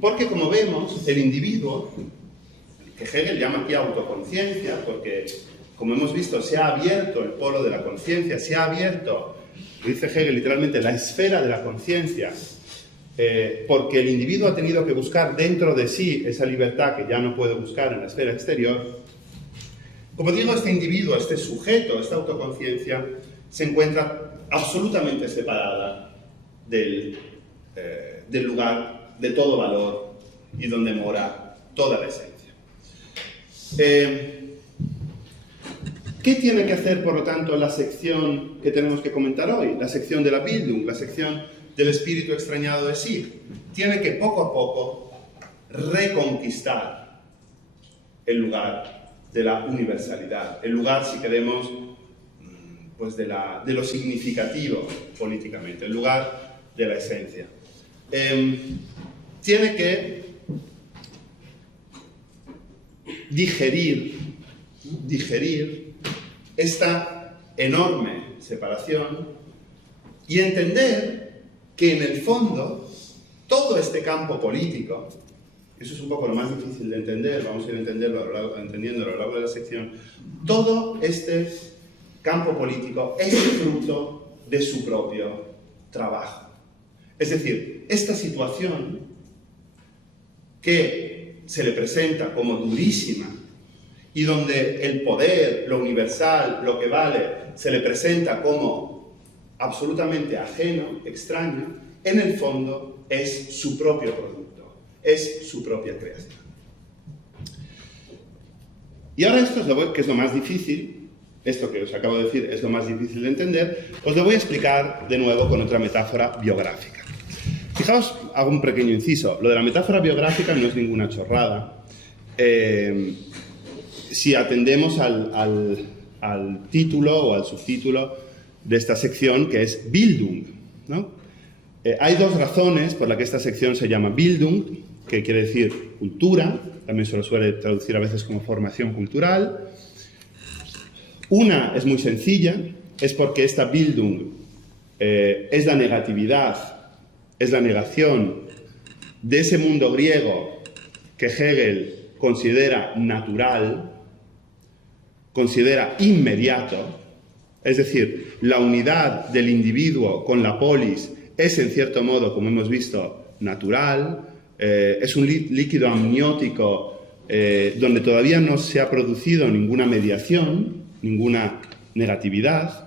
porque como vemos, el individuo, que Hegel llama aquí autoconciencia, porque como hemos visto se ha abierto el polo de la conciencia, se ha abierto, dice Hegel literalmente, la esfera de la conciencia, porque el individuo ha tenido que buscar dentro de sí esa libertad que ya no puede buscar en la esfera exterior. Como digo, este individuo, este sujeto, esta autoconciencia, se encuentra absolutamente separada del lugar de todo valor y donde mora toda la esencia. ¿Qué tiene que hacer, por lo tanto, la sección que tenemos que comentar hoy? La sección de la Bildung, la sección del espíritu extrañado de sí. Tiene que poco a poco reconquistar el lugar de la universalidad, el lugar, si queremos, pues de lo significativo políticamente, el lugar de la esencia. Tiene que digerir esta enorme separación y entender que en el fondo todo este campo político, eso es un poco lo más difícil de entender, vamos a ir entendiendo a lo largo de la sección, todo este campo político es fruto de su propio trabajo. Es decir, esta situación que se le presenta como durísima y donde el poder, lo universal, lo que vale, se le presenta como absolutamente ajeno, extraño, en el fondo es su propio producto, es su propia creación. Y ahora esto es que es lo más difícil, esto que os acabo de decir es lo más difícil de entender, os lo voy a explicar de nuevo con otra metáfora biográfica. Fijaos, hago un pequeño inciso, lo de la metáfora biográfica no es ninguna chorrada. Si atendemos al título o al subtítulo de esta sección, que es Bildung, ¿no? Hay dos razones por las que esta sección se llama Bildung, que quiere decir cultura, también se lo suele traducir a veces como formación cultural. Una es muy sencilla, es porque esta Bildung es la negatividad, es la negación de ese mundo griego que Hegel considera natural, considera inmediato, es decir, la unidad del individuo con la polis es en cierto modo, como hemos visto, natural, es un líquido amniótico donde todavía no se ha producido ninguna mediación, ninguna negatividad.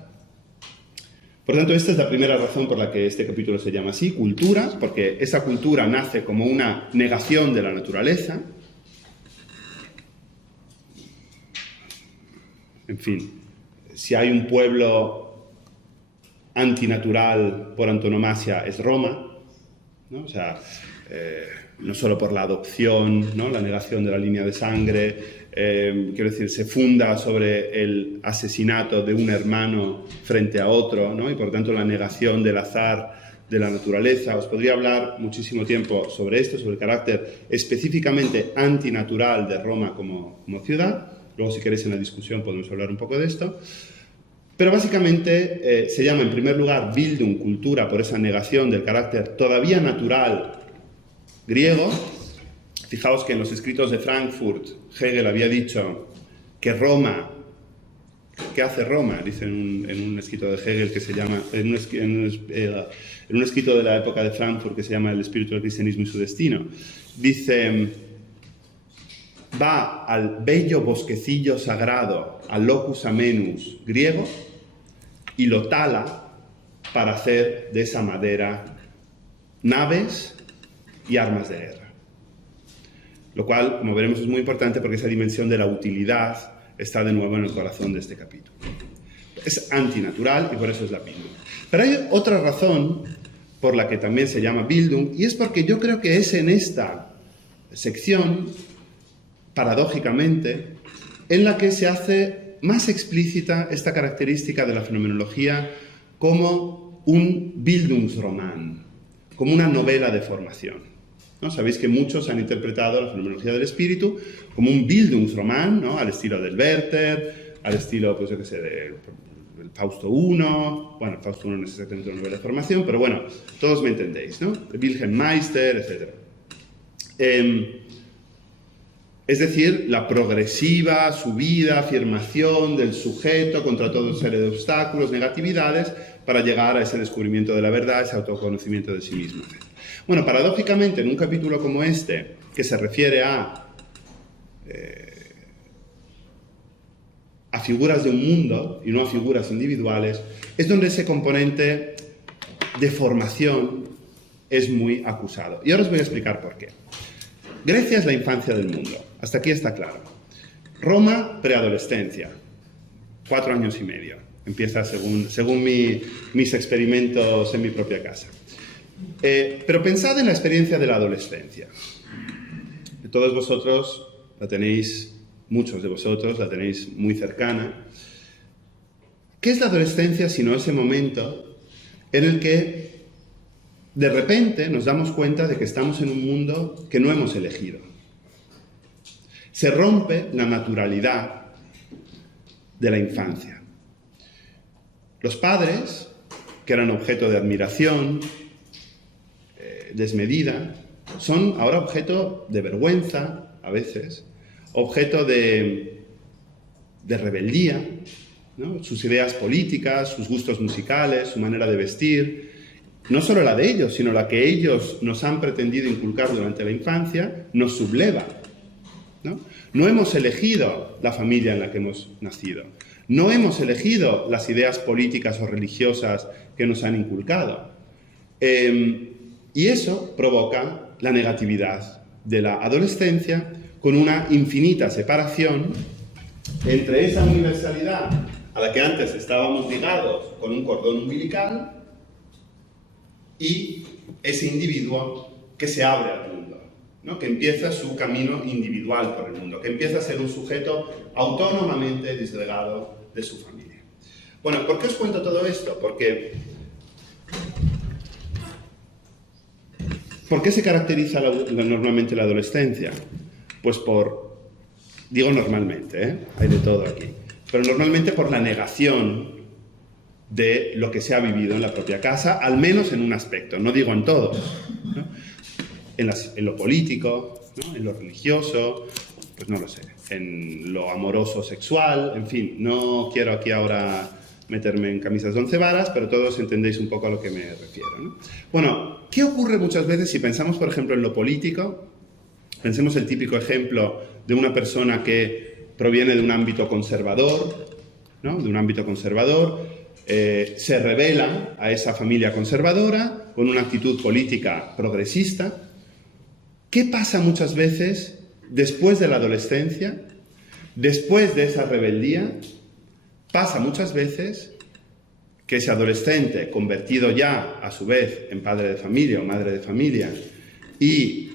Por tanto, esta es la primera razón por la que este capítulo se llama así, cultura, porque esa cultura nace como una negación de la naturaleza. En fin, si hay un pueblo antinatural por antonomasia es Roma, ¿no? O sea, no solo por la adopción, ¿no? La negación de la línea de sangre, quiero decir, se funda sobre el asesinato de un hermano frente a otro, ¿no? Y por tanto la negación del azar de la naturaleza. Os podría hablar muchísimo tiempo sobre esto, sobre el carácter específicamente antinatural de Roma como ciudad. Luego, si queréis, en la discusión podemos hablar un poco de esto. Pero básicamente se llama en primer lugar Bildung, cultura, por esa negación del carácter todavía natural griego. Fijaos que en los escritos de Frankfurt Hegel había dicho que Roma, ¿qué hace Roma? Dice en un escrito de Hegel que se llama, en un escrito de la época de Frankfurt que se llama El espíritu del cristianismo y su destino. Dice, va al bello bosquecillo sagrado, al locus amenus griego, y lo tala para hacer de esa madera naves y armas de guerra. Lo cual, como veremos, es muy importante porque esa dimensión de la utilidad está de nuevo en el corazón de este capítulo. Es antinatural y por eso es la Bildung. Pero hay otra razón por la que también se llama Bildung, y es porque yo creo que es en esta sección, paradójicamente, en la que se hace más explícita esta característica de la fenomenología como un Bildungsroman, como una novela de formación, ¿no? Sabéis que muchos han interpretado la fenomenología del espíritu como un Bildungsroman, ¿no? Al estilo del Werther, al estilo, pues yo qué sé, del Fausto I. Bueno, el Fausto I no es exactamente una novela de formación, pero bueno, todos me entendéis, ¿no? Wilhelm Meister, etc. Es decir, la progresiva subida, afirmación del sujeto contra toda una serie de obstáculos, negatividades, para llegar a ese descubrimiento de la verdad, ese autoconocimiento de sí mismo. Bueno, paradójicamente, en un capítulo como este, que se refiere a figuras de un mundo y no a figuras individuales, es donde ese componente de formación es muy acusado. Y ahora os voy a explicar por qué. Grecia es la infancia del mundo. Hasta aquí está claro. Roma, preadolescencia. 4 años y medio. Empieza según mis experimentos en mi propia casa. Pero pensad en la experiencia de la adolescencia. Todos vosotros la tenéis, muchos de vosotros la tenéis muy cercana. ¿Qué es la adolescencia sino ese momento en el que de repente nos damos cuenta de que estamos en un mundo que no hemos elegido? Se rompe la naturalidad de la infancia. Los padres, que eran objeto de admiración desmedida, son ahora objeto de vergüenza, a veces, objeto de rebeldía, ¿no? Sus ideas políticas, sus gustos musicales, su manera de vestir, no solo la de ellos, sino la que ellos nos han pretendido inculcar durante la infancia, nos subleva, ¿no? No hemos elegido la familia en la que hemos nacido. No hemos elegido las ideas políticas o religiosas que nos han inculcado. Y eso provoca la negatividad de la adolescencia con una infinita separación entre esa universalidad a la que antes estábamos ligados con un cordón umbilical y ese individuo que se abre al mundo, ¿no? Que empieza su camino individual por el mundo, que empieza a ser un sujeto autónomamente disgregado de su familia. Bueno, ¿por qué os cuento todo esto? Porque ¿por qué se caracteriza normalmente la adolescencia? Pues digo normalmente, hay de todo aquí, pero normalmente por la negación de lo que se ha vivido en la propia casa, al menos en un aspecto, no digo en todos, ¿no? En lo político, ¿no? En lo religioso, pues no lo sé, en lo amoroso sexual, en fin, no quiero aquí ahora meterme en camisas de 11 varas, pero todos entendéis un poco a lo que me refiero, ¿no? Bueno, ¿qué ocurre muchas veces si pensamos, por ejemplo, en lo político? Pensemos el típico ejemplo de una persona que proviene de un ámbito conservador, ¿no? De un ámbito conservador, se revela a esa familia conservadora con una actitud política progresista. ¿Qué pasa muchas veces después de la adolescencia? Después de esa rebeldía, pasa muchas veces que ese adolescente, convertido ya a su vez en padre de familia o madre de familia y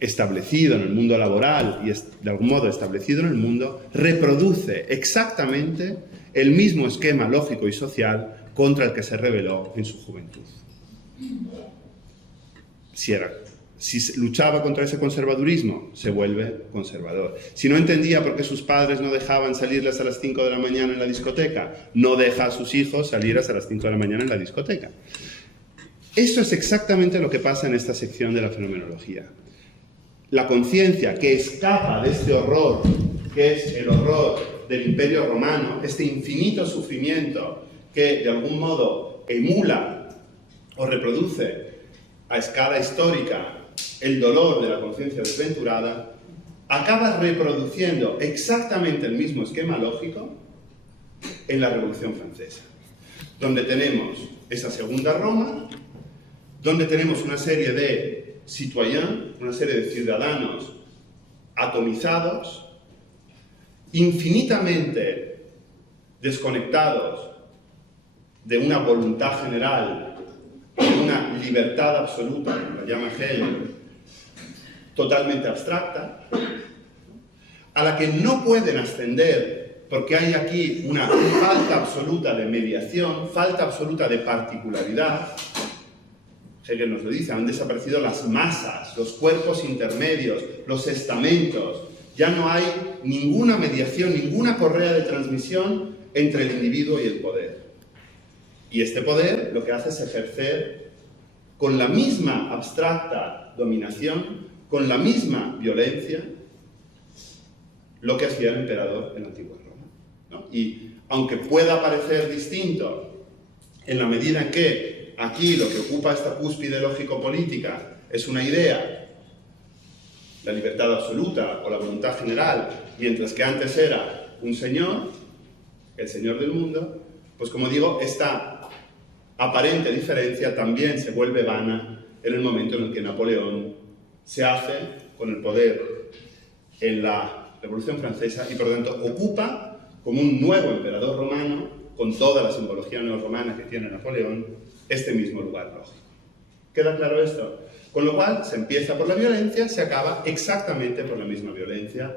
establecido en el mundo laboral y de algún modo establecido en el mundo, reproduce exactamente el mismo esquema lógico y social contra el que se rebeló en su juventud. Si era Si luchaba contra ese conservadurismo, se vuelve conservador. Si no entendía por qué sus padres no dejaban salirles a las 5 de la mañana en la discoteca, no deja a sus hijos salir hasta las 5 de la mañana en la discoteca. Esto es exactamente lo que pasa en esta sección de la fenomenología. La conciencia que escapa de este horror, que es el horror del Imperio Romano, este infinito sufrimiento que de algún modo emula o reproduce a escala histórica el dolor de la conciencia desventurada, acaba reproduciendo exactamente el mismo esquema lógico en la Revolución Francesa, donde tenemos esa segunda Roma, donde tenemos una serie de citoyens, una serie de ciudadanos atomizados, infinitamente desconectados de una voluntad general, de una libertad absoluta, como la llama Hegel, totalmente abstracta, a la que no pueden ascender porque hay aquí una falta absoluta de mediación, falta absoluta de particularidad. Hegel nos lo dice, han desaparecido las masas, los cuerpos intermedios, los estamentos. Ya no hay ninguna mediación, ninguna correa de transmisión entre el individuo y el poder. Y este poder lo que hace es ejercer con la misma abstracta dominación, con la misma violencia, lo que hacía el emperador en la antigua Roma, ¿no? Y aunque pueda parecer distinto en la medida en que aquí lo que ocupa esta cúspide lógico-política es una idea, la libertad absoluta o la voluntad general, mientras que antes era un señor, el señor del mundo, pues como digo, esta aparente diferencia también se vuelve vana en el momento en el que Napoleón se hace con el poder en la Revolución Francesa y por lo tanto ocupa como un nuevo emperador romano, con toda la simbología neorromana que tiene Napoleón, este mismo lugar lógico. ¿Queda claro esto? Con lo cual se empieza por la violencia, se acaba exactamente por la misma violencia,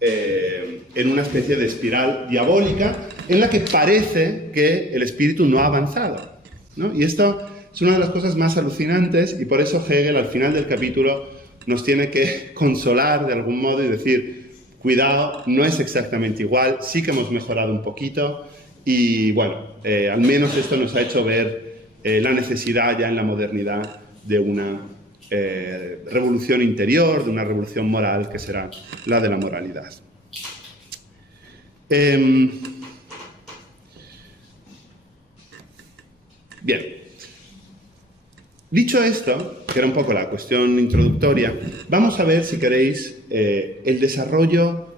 en una especie de espiral diabólica en la que parece que el espíritu no ha avanzado, ¿no? Y esto es una de las cosas más alucinantes y por eso Hegel al final del capítulo nos tiene que consolar de algún modo y decir, cuidado, no es exactamente igual, sí que hemos mejorado un poquito y bueno, al menos esto nos ha hecho ver la necesidad ya en la modernidad de una revolución interior, de una revolución moral que será la de la moralidad. Bien. Dicho esto, que era un poco la cuestión introductoria, vamos a ver, si queréis, el desarrollo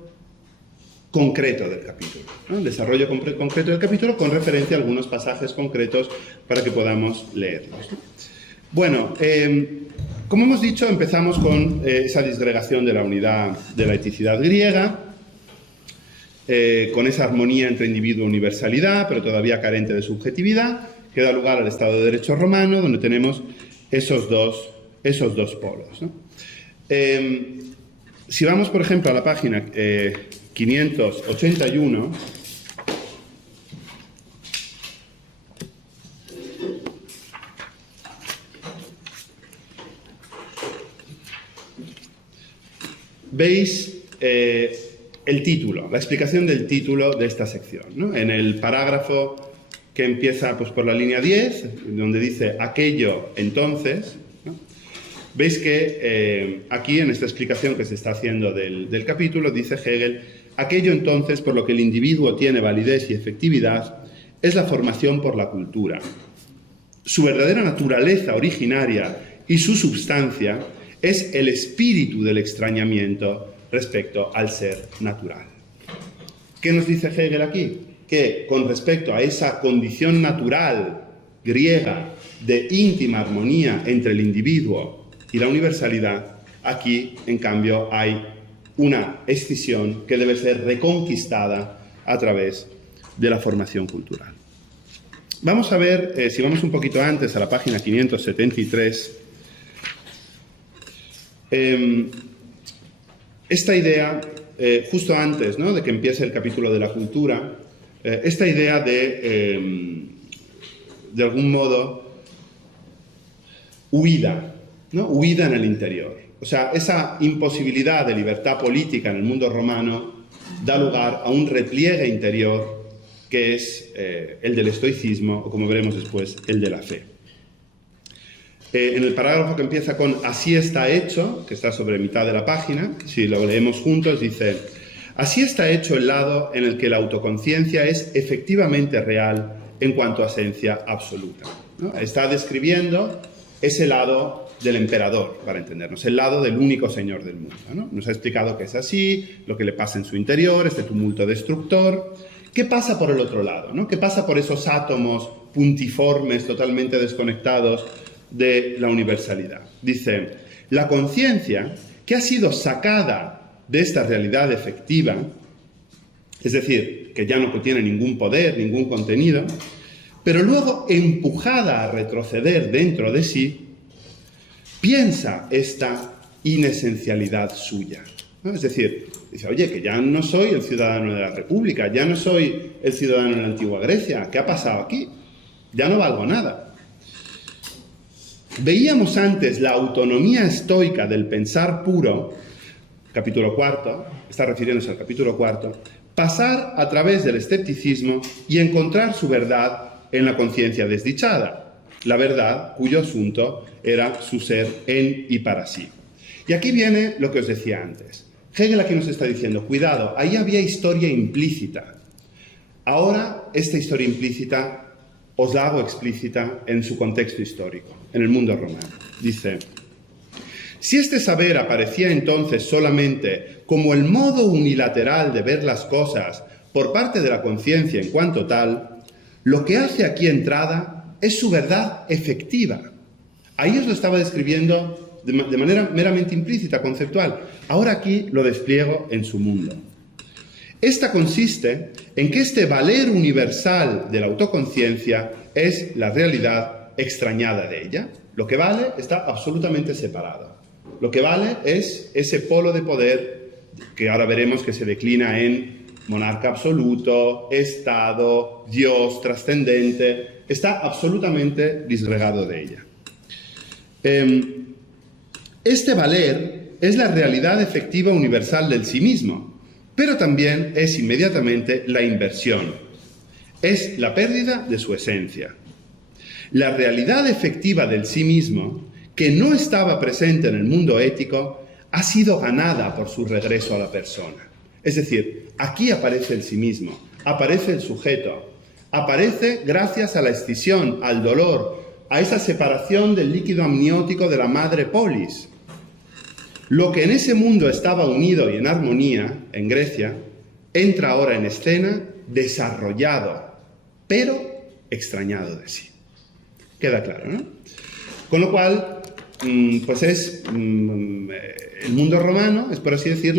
concreto del capítulo, ¿no? El desarrollo concreto del capítulo con referencia a algunos pasajes concretos para que podamos leerlos, ¿no? Bueno, como hemos dicho, empezamos con esa disgregación de la unidad de la eticidad griega, con esa armonía entre individuo y universalidad, pero todavía carente de subjetividad, que da lugar al Estado de Derecho romano, donde tenemos esos dos polos, ¿no? Si vamos, por ejemplo, a la página 581, veis el título, la explicación del título de esta sección, ¿no? En el parágrafo que empieza pues, por la línea 10, donde dice aquello entonces, ¿no? Veis que aquí, en esta explicación que se está haciendo del capítulo, dice Hegel, aquello entonces por lo que el individuo tiene validez y efectividad es la formación por la cultura. Su verdadera naturaleza originaria y su substancia es el espíritu del extrañamiento respecto al ser natural. ¿Qué nos dice Hegel aquí? Que con respecto a esa condición natural griega de íntima armonía entre el individuo y la universalidad, aquí, en cambio, hay una escisión que debe ser reconquistada a través de la formación cultural. Vamos a ver, si vamos un poquito antes, a la página 573, esta idea, justo antes, ¿no?, de que empiece el capítulo de la cultura, esta idea de algún modo, huida ¿no? Huida en el interior. O sea, esa imposibilidad de libertad política en el mundo romano da lugar a un repliegue interior que es el del estoicismo, o como veremos después, el de la fe. En el parágrafo que empieza con «así está hecho», que está sobre mitad de la página, si lo leemos juntos, dice «así está hecho el lado en el que la autoconciencia es efectivamente real en cuanto a esencia absoluta», ¿no? Está describiendo ese lado del emperador, para entendernos, el lado del único señor del mundo, ¿no? Nos ha explicado que es así, lo que le pasa en su interior, este tumulto destructor. ¿Qué pasa por el otro lado, ¿no? ¿Qué pasa por esos átomos puntiformes, totalmente desconectados de la universalidad? Dice, la conciencia que ha sido sacada de esta realidad efectiva, es decir, que ya no tiene ningún poder, ningún contenido, pero luego empujada a retroceder dentro de sí, piensa esta inesencialidad suya, ¿no? Es decir, dice, oye, que ya no soy el ciudadano de la República, ya no soy el ciudadano de la antigua Grecia, ¿qué ha pasado aquí? Ya no valgo nada. Veíamos antes la autonomía estoica del pensar puro, capítulo 4, está refiriéndose al capítulo 4, pasar a través del escepticismo y encontrar su verdad en la conciencia desdichada, la verdad cuyo asunto era su ser en y para sí. Y aquí viene lo que os decía antes. Hegel aquí nos está diciendo, cuidado, ahí había historia implícita. Ahora esta historia implícita os la hago explícita en su contexto histórico, en el mundo romano. Dice, si este saber aparecía entonces solamente como el modo unilateral de ver las cosas por parte de la conciencia en cuanto tal, lo que hace aquí entrada es su verdad efectiva. Ahí os lo estaba describiendo de manera meramente implícita, conceptual. Ahora aquí lo despliego en su mundo. Esta consiste en que este valer universal de la autoconciencia es la realidad extrañada de ella. Lo que vale está absolutamente separado. Lo que vale es ese polo de poder que ahora veremos que se declina en monarca absoluto, Estado, Dios trascendente. Está absolutamente disgregado de ella. Este valer es la realidad efectiva universal del sí mismo, pero también es inmediatamente la inversión. Es la pérdida de su esencia. La realidad efectiva del sí mismo, que no estaba presente en el mundo ético, ha sido ganada por su regreso a la persona. Es decir, aquí aparece el sí mismo, aparece el sujeto, aparece gracias a la escisión, al dolor, a esa separación del líquido amniótico de la madre polis. Lo que en ese mundo estaba unido y en armonía, en Grecia, entra ahora en escena desarrollado, pero extrañado de sí. Queda claro, ¿no? Con lo cual, pues es el mundo romano, es por así decir,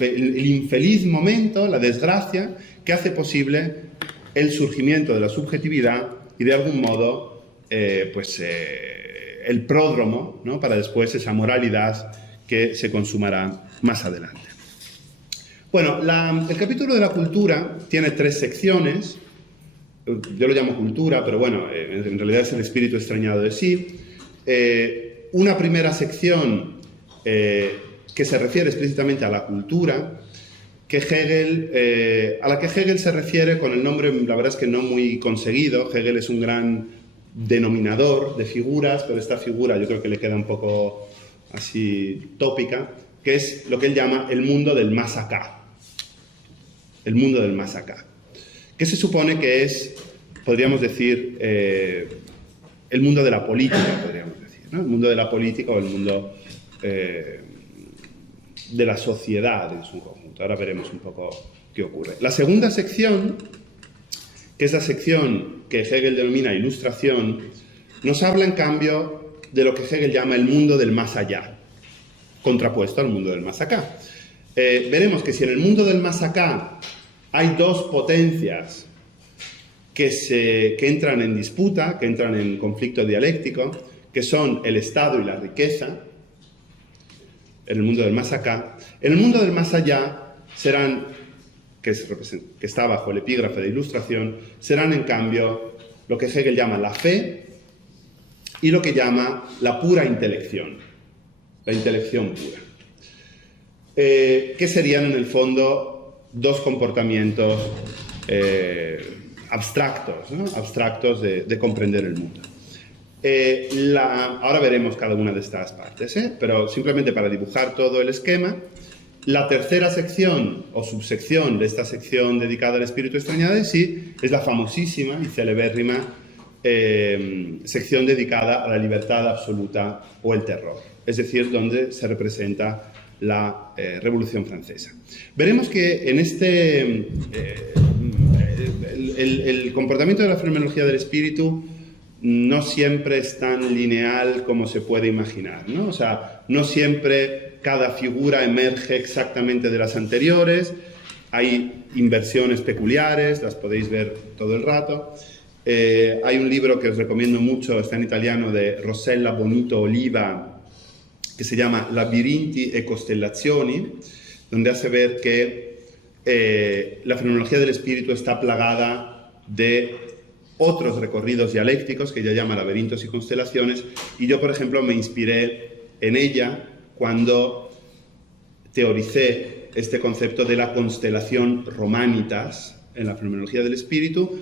el infeliz momento, la desgracia, que hace posible el surgimiento de la subjetividad y de algún modo el pródromo, ¿no? Para después esa moralidad que se consumará más adelante. Bueno, el capítulo de la cultura tiene 3 secciones. Yo lo llamo cultura, pero bueno, en realidad es el espíritu extrañado de sí. Una primera sección que se refiere explícitamente a la cultura, a la que Hegel se refiere con el nombre, la verdad es que no muy conseguido. Hegel es un gran denominador de figuras, pero esta figura yo creo que le queda un poco así tópica, que es lo que él llama el mundo del más acá. El mundo del más acá. Que se supone que es, podríamos decir, el mundo de la política, podríamos decir, ¿no? El mundo de la política o el mundo de la sociedad en su conjunto. Ahora veremos un poco qué ocurre. La segunda sección, que es la sección que Hegel denomina ilustración, nos habla en cambio de lo que Hegel llama el mundo del más allá, contrapuesto al mundo del más acá. Veremos que si en el mundo del más acá hay 2 potencias que entran en disputa, que entran en conflicto dialéctico, que son el Estado y la riqueza, en el mundo del más acá. En el mundo del más allá serán, que está bajo el epígrafe de ilustración, serán en cambio lo que Hegel llama la fe y lo que llama la pura intelección. la intelección pura. ¿Qué serían en el fondo dos comportamientos abstractos, ¿no? Abstractos de comprender el mundo? Ahora veremos cada una de estas partes, pero simplemente para dibujar todo el esquema, la tercera sección o subsección de esta sección dedicada al espíritu extrañado en sí es la famosísima y celebérrima sección dedicada a la libertad absoluta o el terror, es decir, donde se representa la Revolución Francesa. Veremos que en el comportamiento de la fenomenología del espíritu no siempre es tan lineal como se puede imaginar, ¿no? O sea, no siempre cada figura emerge exactamente de las anteriores, hay inversiones peculiares, las podéis ver todo el rato. Hay un libro que os recomiendo mucho, está en italiano, de Rossella Bonito Oliva, que se llama Labirinti e Costellazioni, donde hace ver que la fenomenología del espíritu está plagada de otros recorridos dialécticos que ella llama laberintos y constelaciones, y yo, por ejemplo, me inspiré en ella cuando teoricé este concepto de la constelación romanitas en la fenomenología del espíritu,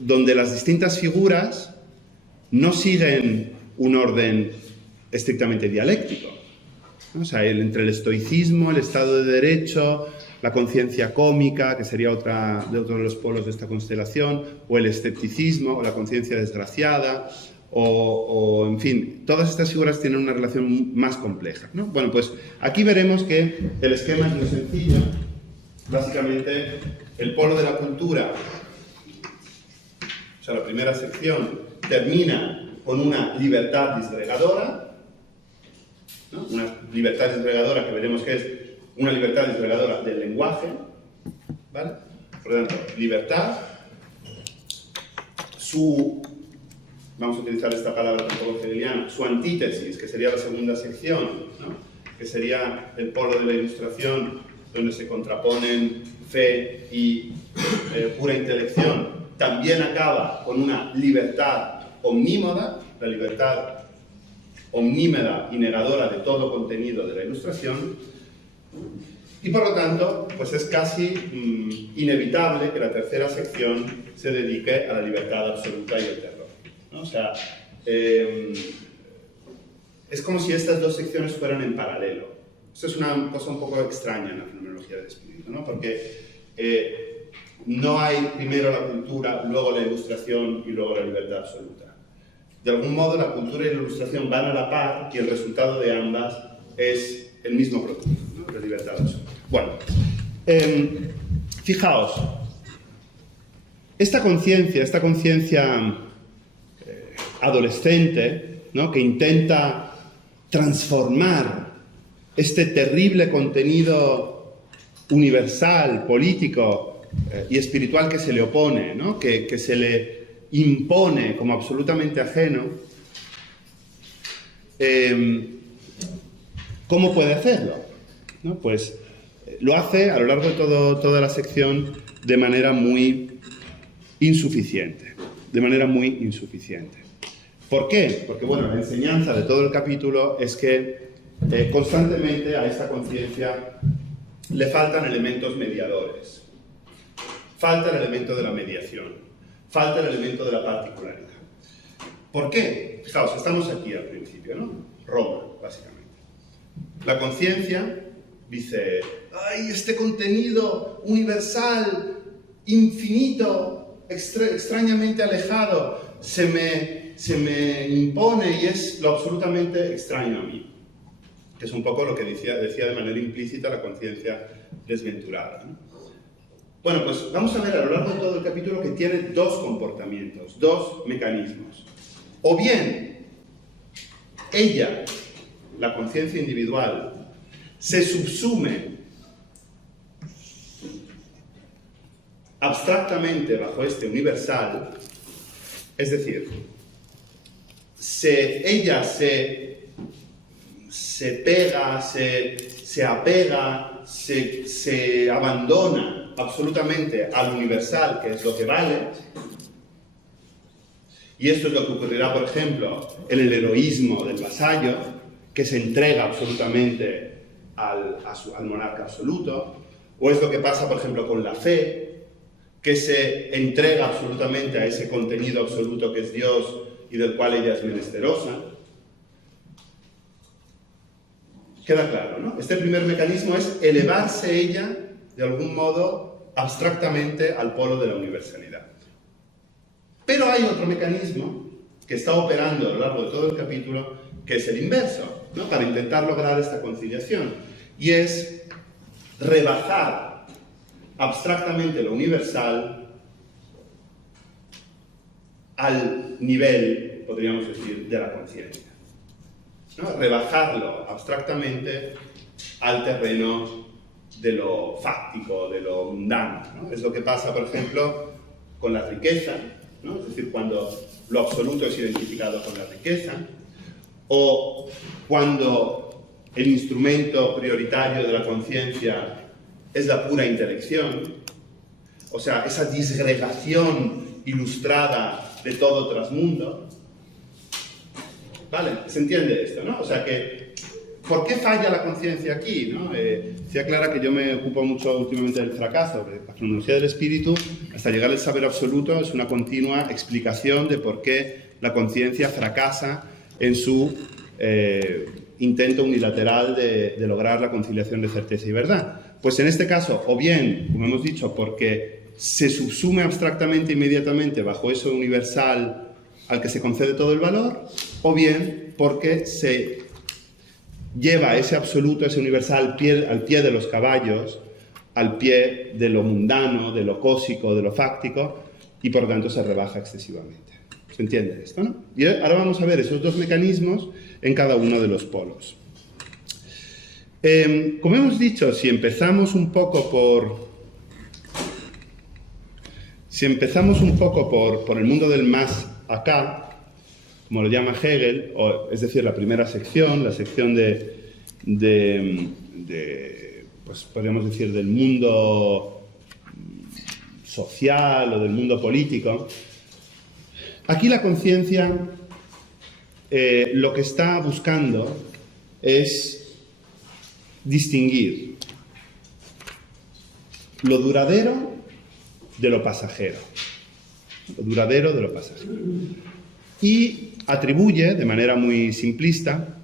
donde las distintas figuras no siguen un orden estrictamente dialéctico, ¿no? O sea, entre el estoicismo, el Estado de Derecho, la conciencia cómica, que sería otro de los polos de esta constelación, o el escepticismo, o la conciencia desgraciada, o en fin, todas estas figuras tienen una relación más compleja, ¿no? Bueno, pues aquí veremos que el esquema es muy sencillo. Básicamente, el polo de la cultura, o sea, la primera sección, termina con una libertad disgregadora, ¿no? Una libertad disgregadora que veremos que es una libertad disgregadora del lenguaje, ¿vale? Por lo tanto, libertad, vamos a utilizar esta palabra un poco hegeliana, su antítesis, que sería la segunda sección, ¿no? Que sería el polo de la ilustración, donde se contraponen fe y pura intelección, también acaba con una libertad omnímoda, la libertad omnímeda y negadora de todo contenido de la ilustración, y por lo tanto, pues es casi inevitable que la tercera sección se dedique a la libertad absoluta y el terror, ¿no? O sea, es como si estas dos secciones fueran en paralelo. Esto es una cosa un poco extraña en la fenomenología del espíritu, ¿no? Porque no hay primero la cultura, luego la ilustración y luego la libertad absoluta. De algún modo, la cultura y la ilustración van a la par y el resultado de ambas es el mismo producto, ¿no? La libertad absoluta. Bueno, fijaos, esta conciencia adolescente, ¿no? Que intenta transformar este terrible contenido universal, político y espiritual que se le opone, ¿no? Que se le impone como absolutamente ajeno, ¿cómo puede hacerlo? ¿No? Pues lo hace a lo largo de toda la sección de manera muy insuficiente. ¿Por qué? Porque, bueno, la enseñanza de todo el capítulo es que constantemente a esta conciencia le faltan elementos mediadores. Falta el elemento de la mediación. Falta el elemento de la particularidad. ¿Por qué? Fijaos, estamos aquí al principio, ¿no? Roma, básicamente. La conciencia dice, ¡ay, este contenido universal, infinito, extrañamente alejado, se me impone y es lo absolutamente extraño a mí? Que es un poco lo que decía de manera implícita la conciencia desventurada, ¿no? Bueno, pues vamos a ver a lo largo de todo el capítulo que tiene dos comportamientos, dos mecanismos. O bien, ella, la conciencia individual, se subsume abstractamente bajo este universal, es decir, ella se pega, se apega, se abandona absolutamente al universal, que es lo que vale, y esto es lo que ocurrirá, por ejemplo, en el heroísmo del vasallo, que se entrega absolutamente al monarca absoluto, o es lo que pasa, por ejemplo, con la fe, que se entrega absolutamente a ese contenido absoluto que es Dios y del cual ella es menesterosa. Queda claro, ¿no? Este primer mecanismo es elevarse ella, de algún modo, abstractamente al polo de la universalidad. Pero hay otro mecanismo que está operando a lo largo de todo el capítulo, que es el inverso, ¿no? Para intentar lograr esta conciliación, y es rebajar abstractamente lo universal al nivel, podríamos decir, de la conciencia, ¿no? Rebajarlo abstractamente al terreno de lo fáctico, de lo mundano, ¿no? Es lo que pasa, por ejemplo, con la riqueza, ¿no? Es decir, cuando lo absoluto es identificado con la riqueza, o cuando el instrumento prioritario de la conciencia es la pura intelección, o sea, esa disgregación ilustrada de todo trasmundo. ¿Vale? ¿Se entiende esto, no? O sea que, ¿por qué falla la conciencia aquí, no? Decía Clara que yo me ocupo mucho últimamente del fracaso. La cronología del espíritu, hasta llegar al saber absoluto, es una continua explicación de por qué la conciencia fracasa en su intento unilateral de lograr la conciliación de certeza y verdad. Pues en este caso, o bien, como hemos dicho, porque se subsume abstractamente inmediatamente bajo eso universal al que se concede todo el valor, o bien porque se lleva ese absoluto, ese universal al pie de los caballos, al pie de lo mundano, de lo cósico, de lo fáctico, y por tanto se rebaja excesivamente. ¿Se entiende esto, no? Y ahora vamos a ver esos dos mecanismos en cada uno de los polos. Como hemos dicho, si empezamos un poco por el mundo del más acá, como lo llama Hegel, es decir, la primera sección, la sección pues podríamos decir, del mundo social o del mundo político, aquí la conciencia lo que está buscando es distinguir lo duradero de lo pasajero. Lo duradero de lo pasajero. Y atribuye, de manera muy simplista,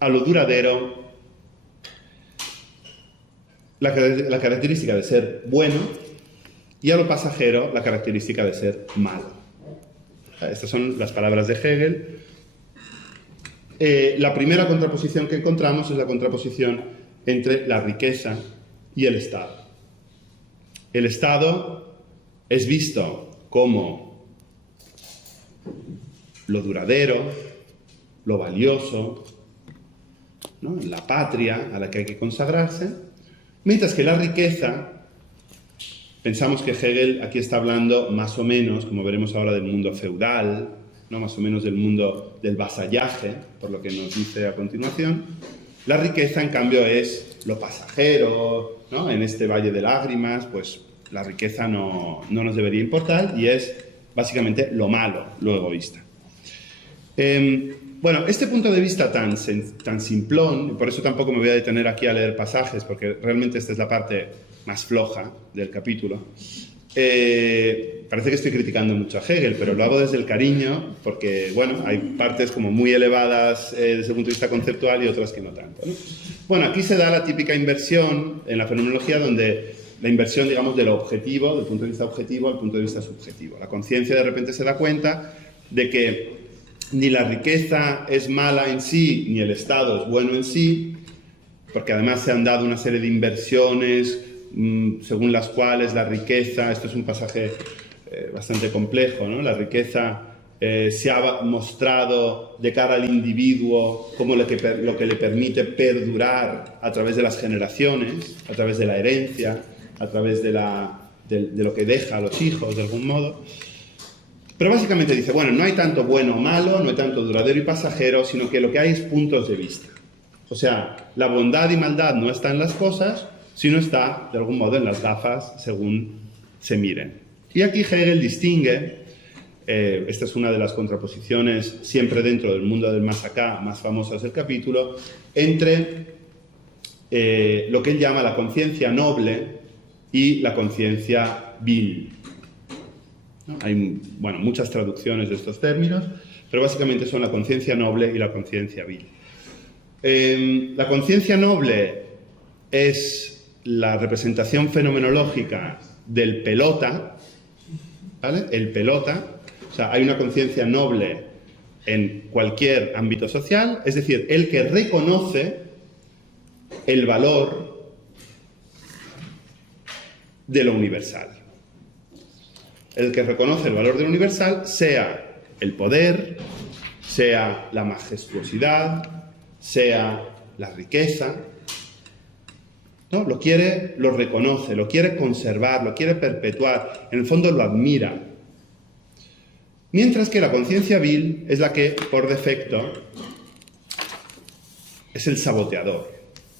a lo duradero la característica de ser bueno y a lo pasajero la característica de ser malo. Estas son las palabras de Hegel. La primera contraposición que encontramos es la contraposición entre la riqueza y el Estado. El Estado es visto como lo duradero, lo valioso, ¿no? La patria a la que hay que consagrarse, mientras que la riqueza, pensamos que Hegel aquí está hablando más o menos, como veremos ahora, del mundo feudal, ¿no? Más o menos del mundo del vasallaje, por lo que nos dice a continuación. La riqueza, en cambio, es lo pasajero, ¿no? En este valle de lágrimas, pues la riqueza no nos debería importar y es básicamente lo malo, lo egoísta. Bueno, este punto de vista tan simplón, y por eso tampoco me voy a detener aquí a leer pasajes, porque realmente esta es la parte más floja del capítulo. Parece que estoy criticando mucho a Hegel, pero lo hago desde el cariño, porque, bueno, hay partes como muy elevadas desde el punto de vista conceptual y otras que no tanto, ¿no? Bueno, aquí se da la típica inversión en la fenomenología, donde la inversión, digamos, de lo objetivo, del punto de vista objetivo al punto de vista subjetivo. La conciencia de repente se da cuenta de que ni la riqueza es mala en sí, ni el Estado es bueno en sí, porque además se han dado una serie de inversiones según las cuales la riqueza, esto es un pasaje bastante complejo, ¿no? La riqueza se ha mostrado de cara al individuo como lo que le permite perdurar a través de las generaciones, a través de la herencia, a través de lo que deja a los hijos, de algún modo. Pero básicamente dice, bueno, no hay tanto bueno o malo, no hay tanto duradero y pasajero, sino que lo que hay es puntos de vista. O sea, la bondad y maldad no está en las cosas, sino está, de algún modo, en las gafas, según se miren. Y aquí Hegel distingue esta es una de las contraposiciones, siempre dentro del mundo del más acá, más famosas del capítulo, entre lo que él llama la conciencia noble y la conciencia vil. ¿No? Hay muchas traducciones de estos términos, pero básicamente son la conciencia noble y la conciencia vil. La conciencia noble es la representación fenomenológica del pelota, ¿vale? El pelota, o sea, hay una conciencia noble en cualquier ámbito social, es decir, el que reconoce el valor de lo universal. El que reconoce el valor de lo universal, sea el poder, sea la majestuosidad, sea la riqueza, ¿no? Lo quiere, lo reconoce, lo quiere conservar, lo quiere perpetuar, en el fondo lo admira. Mientras que la conciencia vil es la que, por defecto, es el saboteador,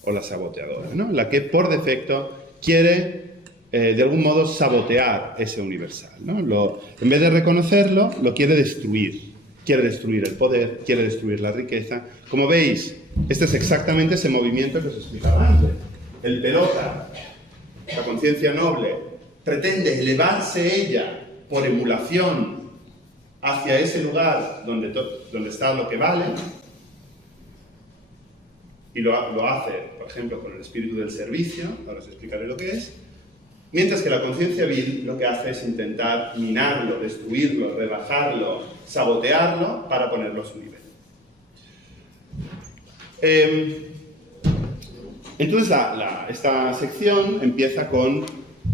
o la saboteadora, ¿no? La que, por defecto, quiere, de algún modo, sabotear ese universal, ¿no? En vez de reconocerlo, lo quiere destruir. Quiere destruir el poder, quiere destruir la riqueza. Como veis, este es exactamente ese movimiento que os explicaba antes. El pelota, la conciencia noble, pretende elevarse ella por emulación hacia ese lugar donde está lo que vale, y lo hace, por ejemplo, con el espíritu del servicio, ahora os explicaré lo que es, mientras que la conciencia vil lo que hace es intentar minarlo, destruirlo, rebajarlo, sabotearlo para ponerlo a su nivel. Entonces esta sección empieza con,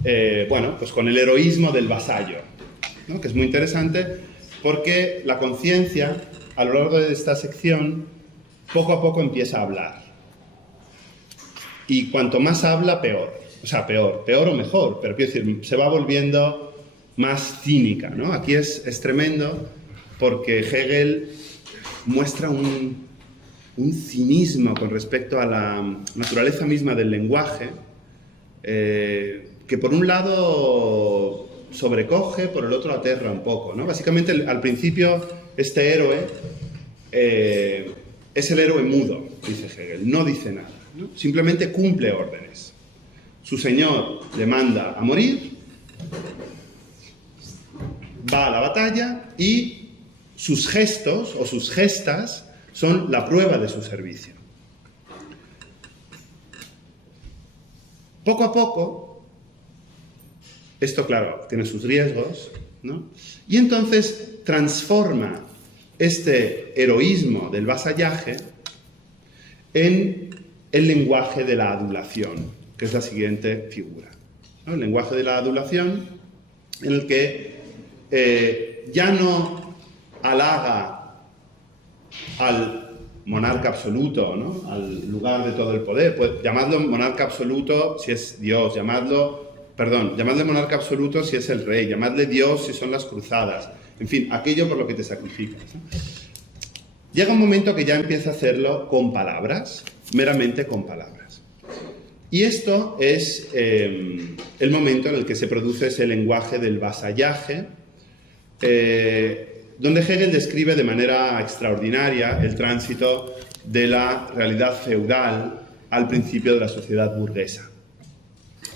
pues con el heroísmo del vasallo, ¿no? Que es muy interesante porque la conciencia, a lo largo de esta sección, poco a poco empieza a hablar. Y cuanto más habla, peor. O sea, peor o mejor, pero quiero decir, se va volviendo más cínica, ¿no? Aquí es tremendo porque Hegel muestra un cinismo con respecto a la naturaleza misma del lenguaje, que por un lado sobrecoge, por el otro aterra un poco, ¿no? Básicamente, al principio, este héroe es el héroe mudo, dice Hegel, no dice nada, ¿no? Simplemente cumple órdenes. Su señor le manda a morir, va a la batalla y sus gestos o sus gestas son la prueba de su servicio. Poco a poco, esto claro, tiene sus riesgos, ¿no? Y entonces transforma este heroísmo del vasallaje en el lenguaje de la adulación, que es la siguiente figura, ¿no? El lenguaje de la adulación, en el que ya no halaga al monarca absoluto, ¿no? Al lugar de todo el poder. Pues llamadlo monarca absoluto si es Dios, llamadle monarca absoluto si es el rey, llamadle Dios si son las cruzadas, en fin, aquello por lo que te sacrificas, ¿no? Llega un momento que ya empieza a hacerlo con palabras, meramente con palabras. Y esto es el momento en el que se produce ese lenguaje del vasallaje, donde Hegel describe de manera extraordinaria el tránsito de la realidad feudal al principio de la sociedad burguesa.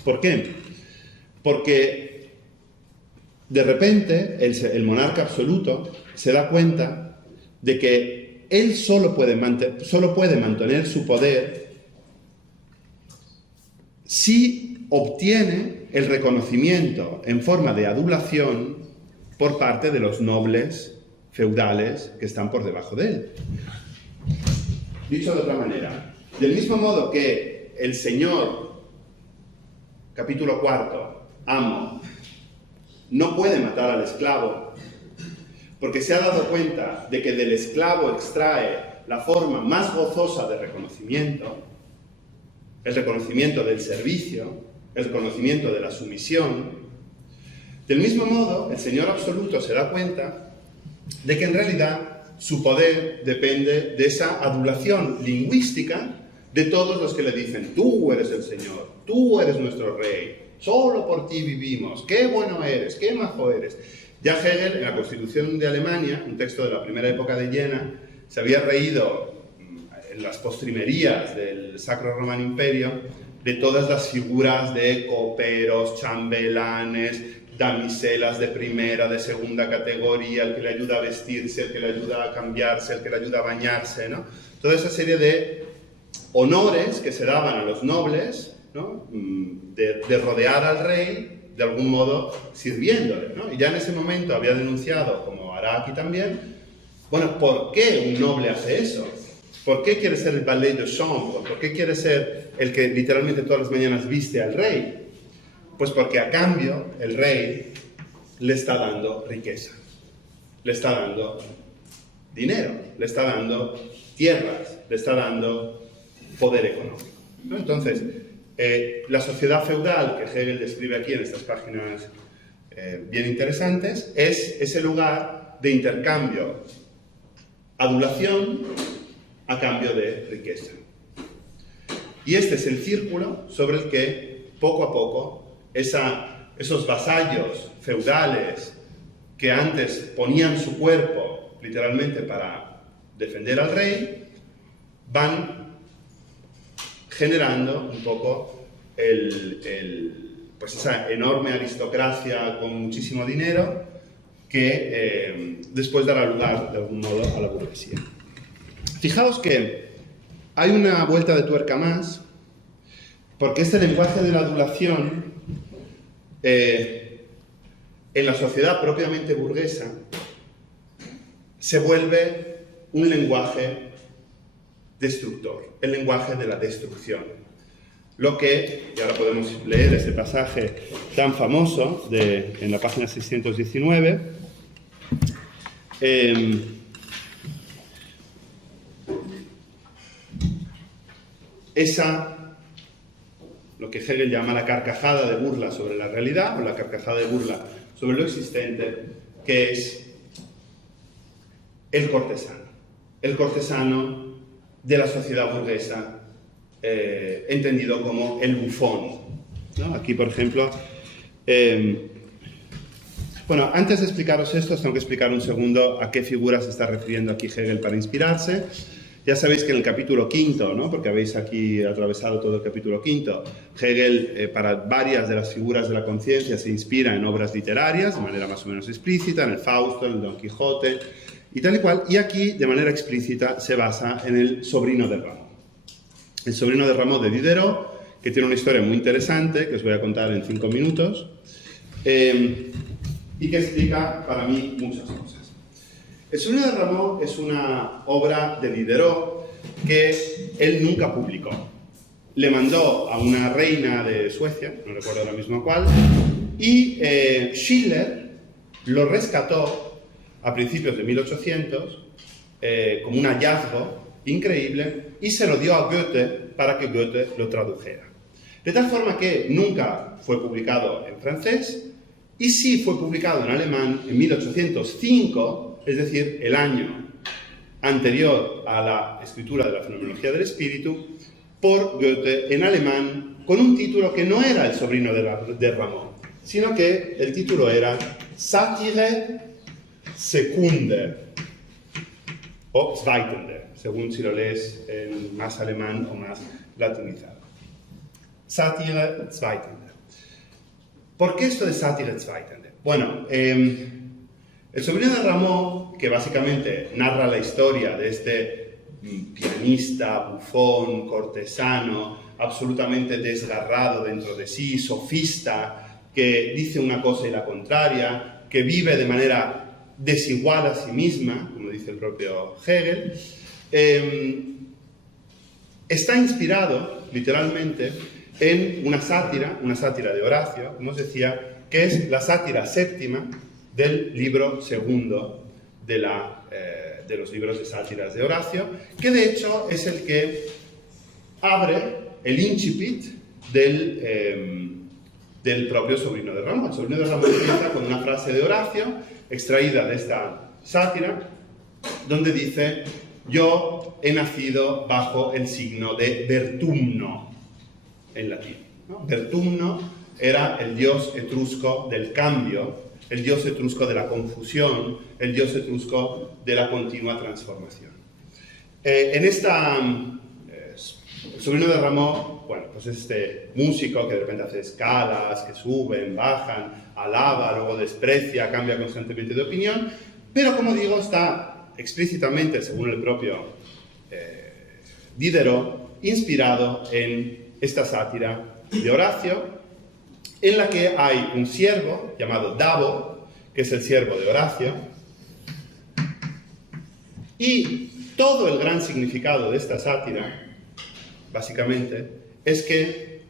¿Por qué? Porque de repente el monarca absoluto se da cuenta de que él solo puede mantener su poder si obtiene el reconocimiento en forma de adulación por parte de los nobles feudales que están por debajo de él. Dicho de otra manera, del mismo modo que el señor, capítulo 4, amo, no puede matar al esclavo, porque se ha dado cuenta de que del esclavo extrae la forma más gozosa de reconocimiento, el reconocimiento del servicio, el reconocimiento de la sumisión. Del mismo modo, el señor absoluto se da cuenta de que en realidad su poder depende de esa adulación lingüística de todos los que le dicen: tú eres el Señor, tú eres nuestro Rey, solo por ti vivimos, qué bueno eres, qué majo eres. Ya Hegel, en la Constitución de Alemania, un texto de la primera época de Jena, se había reído en las postrimerías del Sacro Romano Imperio de todas las figuras de coperos, chambelanes, damiselas de primera, de segunda categoría, el que le ayuda a vestirse, el que le ayuda a cambiarse, el que le ayuda a bañarse, ¿no? Toda esa serie de honores que se daban a los nobles, ¿no? de rodear al rey, de algún modo sirviéndole, ¿no? Y ya en ese momento había denunciado, como hará aquí también, bueno, ¿por qué un noble hace eso? ¿Por qué quiere ser el valet de chambre? ¿Por qué quiere ser el que literalmente todas las mañanas viste al rey? Pues porque a cambio el rey le está dando riqueza, le está dando dinero, le está dando tierras, le está dando poder económico, ¿no? Entonces, la sociedad feudal que Hegel describe aquí en estas páginas bien interesantes es ese lugar de intercambio, adulación a cambio de riqueza. Y este es el círculo sobre el que poco a poco esos vasallos feudales que antes ponían su cuerpo literalmente para defender al rey, van generando un poco pues esa enorme aristocracia con muchísimo dinero que después dará lugar, de algún modo, a la burguesía. Fijaos que hay una vuelta de tuerca más, porque este lenguaje de la adulación, en la sociedad propiamente burguesa, se vuelve un lenguaje destructor, el lenguaje de la destrucción. Lo que, y ahora podemos leer ese pasaje tan famoso en la página 619, lo que Hegel llama la carcajada de burla sobre la realidad, o la carcajada de burla sobre lo existente, que es el cortesano de la sociedad burguesa, entendido como el bufón, ¿no? Aquí, por ejemplo, bueno, antes de explicaros esto, os tengo que explicar un segundo a qué figuras se está refiriendo aquí Hegel para inspirarse. Ya sabéis que en el capítulo quinto, ¿no? Porque habéis aquí atravesado todo el capítulo quinto, Hegel, para varias de las figuras de la conciencia, se inspira en obras literarias, de manera más o menos explícita, en el Fausto, en el Don Quijote, y tal y cual, y aquí, de manera explícita, se basa en el sobrino de Rameau. El sobrino de Rameau de Diderot, que tiene una historia muy interesante, que os voy a contar en 5 minutos, y que explica, para mí, muchas cosas. El sobrino de Rameau es una obra de Diderot que él nunca publicó. Le mandó a una reina de Suecia, no recuerdo ahora mismo cuál, y Schiller lo rescató a principios de 1800 como un hallazgo increíble y se lo dio a Goethe para que Goethe lo tradujera. De tal forma que nunca fue publicado en francés y sí fue publicado en alemán en 1805, es decir, el año anterior a la escritura de la Fenomenología del Espíritu, por Goethe en alemán, con un título que no era El sobrino de Rameau, sino que el título era Satire Sekunde, o Zweitende, según si lo lees en más alemán o más latinizado. Satire Zweitende. ¿Por qué esto de Satire Zweitende? Bueno, el sobrino de Rameau, que básicamente narra la historia de este pianista, bufón, cortesano, absolutamente desgarrado dentro de sí, sofista, que dice una cosa y la contraria, que vive de manera desigual a sí misma, como dice el propio Hegel, está inspirado, literalmente, en una sátira de Horacio, como os decía, que es la sátira séptima del libro segundo de los libros de sátiras de Horacio, que de hecho es el que abre el incipit del propio sobrino de Rameau. El sobrino de Rameau empieza con una frase de Horacio, extraída de esta sátira, donde dice: yo he nacido bajo el signo de Vertumno, en latín, ¿no? Vertumno era el dios etrusco del cambio, el dios etrusco de la confusión, el dios etrusco de la continua transformación. En esta... el sobrino de Rameau, bueno, pues este músico que de repente hace escalas, que suben, bajan, alaba, luego desprecia, cambia constantemente de opinión, pero como digo, está explícitamente, según el propio Diderot, inspirado en esta sátira de Horacio, en la que hay un siervo llamado Davo, que es el siervo de Horacio, y todo el gran significado de esta sátira, básicamente, es que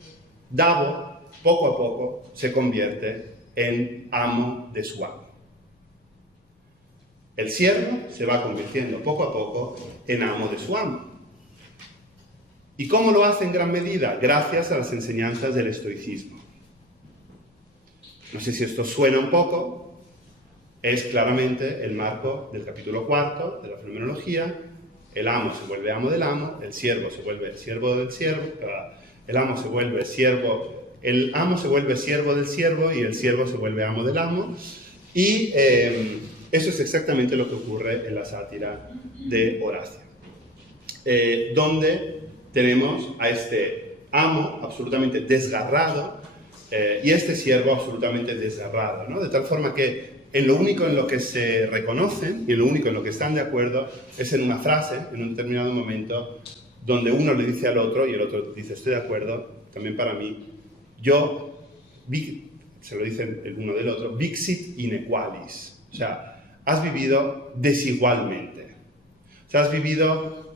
Davo, poco a poco, se convierte en amo de su amo. El siervo se va convirtiendo poco a poco en amo de su amo. ¿Y cómo lo hace en gran medida? Gracias a las enseñanzas del estoicismo. No sé si esto suena un poco, es claramente el marco del capítulo 4 de la Fenomenología. El amo se vuelve amo del amo, el siervo se vuelve siervo del siervo, el amo se vuelve siervo del siervo y el siervo se vuelve amo del amo. Y eso es exactamente lo que ocurre en la sátira de Horacio, donde tenemos a este amo absolutamente desgarrado y a este siervo absolutamente desgarrado, ¿no? De tal forma que en lo único en lo que se reconocen y en lo único en lo que están de acuerdo es en una frase, en un determinado momento, donde uno le dice al otro y el otro dice, estoy de acuerdo, también para mí, se lo dice el uno del otro, vixit inequalis, o sea, has vivido desigualmente, o sea, has vivido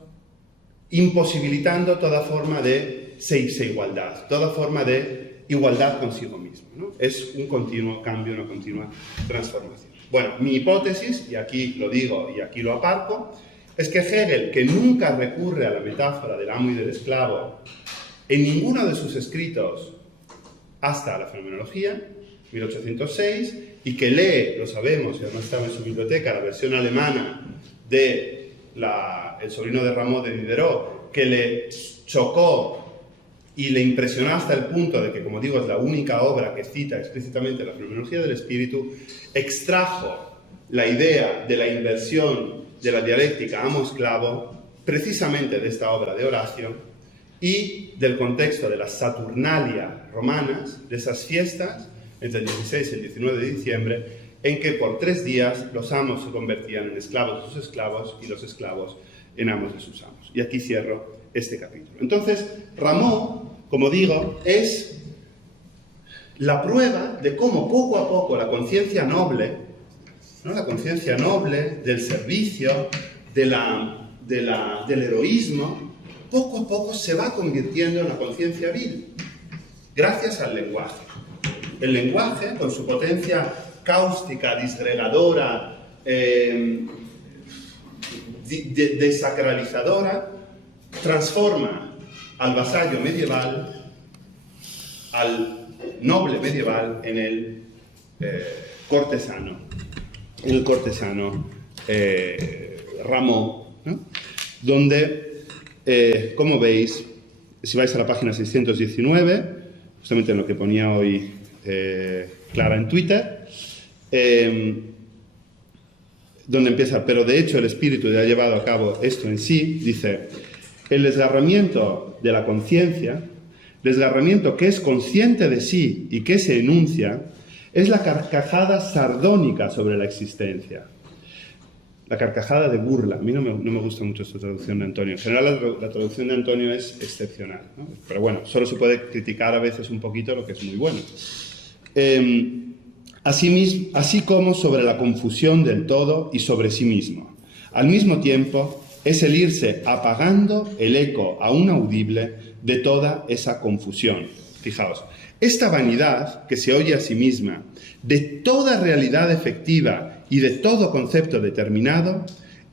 imposibilitando toda forma de igualdad, toda forma de igualdad consigo mismo, ¿no? Es un continuo cambio, una continua transformación. Bueno, mi hipótesis, y aquí lo digo y aquí lo aparco, es que Hegel, que nunca recurre a la metáfora del amo y del esclavo en ninguno de sus escritos hasta la Fenomenología, 1806, y que lee, lo sabemos, y además estaba en su biblioteca, la versión alemana de El sobrino de Rameau de Diderot, que le chocó y le impresionó hasta el punto de que, como digo, es la única obra que cita explícitamente la Fenomenología del espíritu, extrajo la idea de la inversión de la dialéctica amo-esclavo precisamente de esta obra de Horacio y del contexto de las Saturnalia romanas, de esas fiestas entre el 16 y el 19 de diciembre, en que por 3 días los amos se convertían en esclavos de sus esclavos y los esclavos en amos de sus amos. Y aquí cierro este capítulo. Entonces, Rameau, como digo, es la prueba de cómo poco a poco la conciencia noble, ¿no? La conciencia noble del servicio, del heroísmo, poco a poco se va convirtiendo en la conciencia vil, gracias al lenguaje. El lenguaje, con su potencia cáustica, disgregadora, desacralizadora, transforma al vasallo medieval, al noble medieval, en el cortesano. Rameau, ¿no? Donde, como veis, si vais a la página 619, justamente en lo que ponía hoy Clara en Twitter, donde empieza, pero de hecho el espíritu ya ha llevado a cabo esto en sí, dice, el desgarramiento de la conciencia, desgarramiento que es consciente de sí y que se enuncia, es la carcajada sardónica sobre la existencia. La carcajada de burla. A mí no me gusta mucho esta traducción de Antonio. En general la traducción de Antonio es excepcional, ¿no? Pero bueno, solo se puede criticar a veces un poquito lo que es muy bueno. Así como sobre la confusión del todo y sobre sí mismo. Al mismo tiempo, es el irse apagando el eco aún audible de toda esa confusión. Fijaos, esta vanidad que se oye a sí misma de toda realidad efectiva y de todo concepto determinado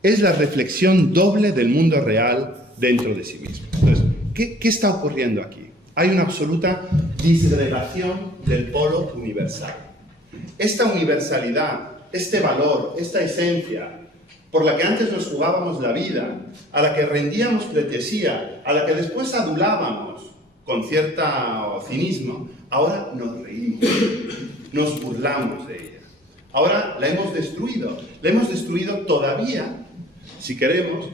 es la reflexión doble del mundo real dentro de sí mismo. Entonces, ¿qué está ocurriendo aquí? Hay una absoluta disgregación del polo universal. Esta universalidad, este valor, esta esencia por la que antes nos jugábamos la vida, a la que rendíamos pleitesía, a la que después adulábamos con cierto cinismo, ahora nos reímos, nos burlamos de ella. Ahora la hemos destruido. La hemos destruido todavía, si queremos,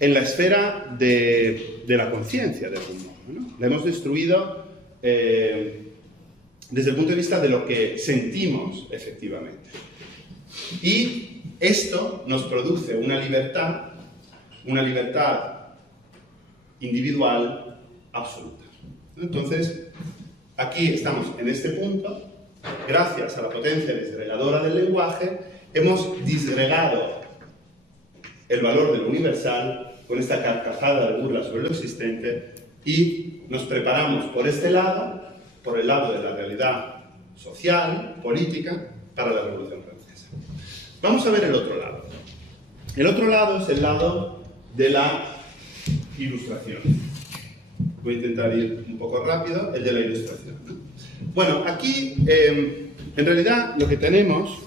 en la esfera de la conciencia, de algún modo, ¿no? La hemos destruido desde el punto de vista de lo que sentimos efectivamente. Y esto nos produce una libertad individual absoluta. Entonces, aquí estamos en este punto, gracias a la potencia disgregadora del lenguaje, hemos disgregado el valor de lo universal con esta carcajada de burla sobre lo existente y nos preparamos por este lado, por el lado de la realidad social, política, para la Revolución Francesa. Vamos a ver el otro lado. El otro lado es el lado de la Ilustración. Voy a intentar ir un poco rápido, el de la Ilustración. Bueno, aquí en realidad lo que tenemos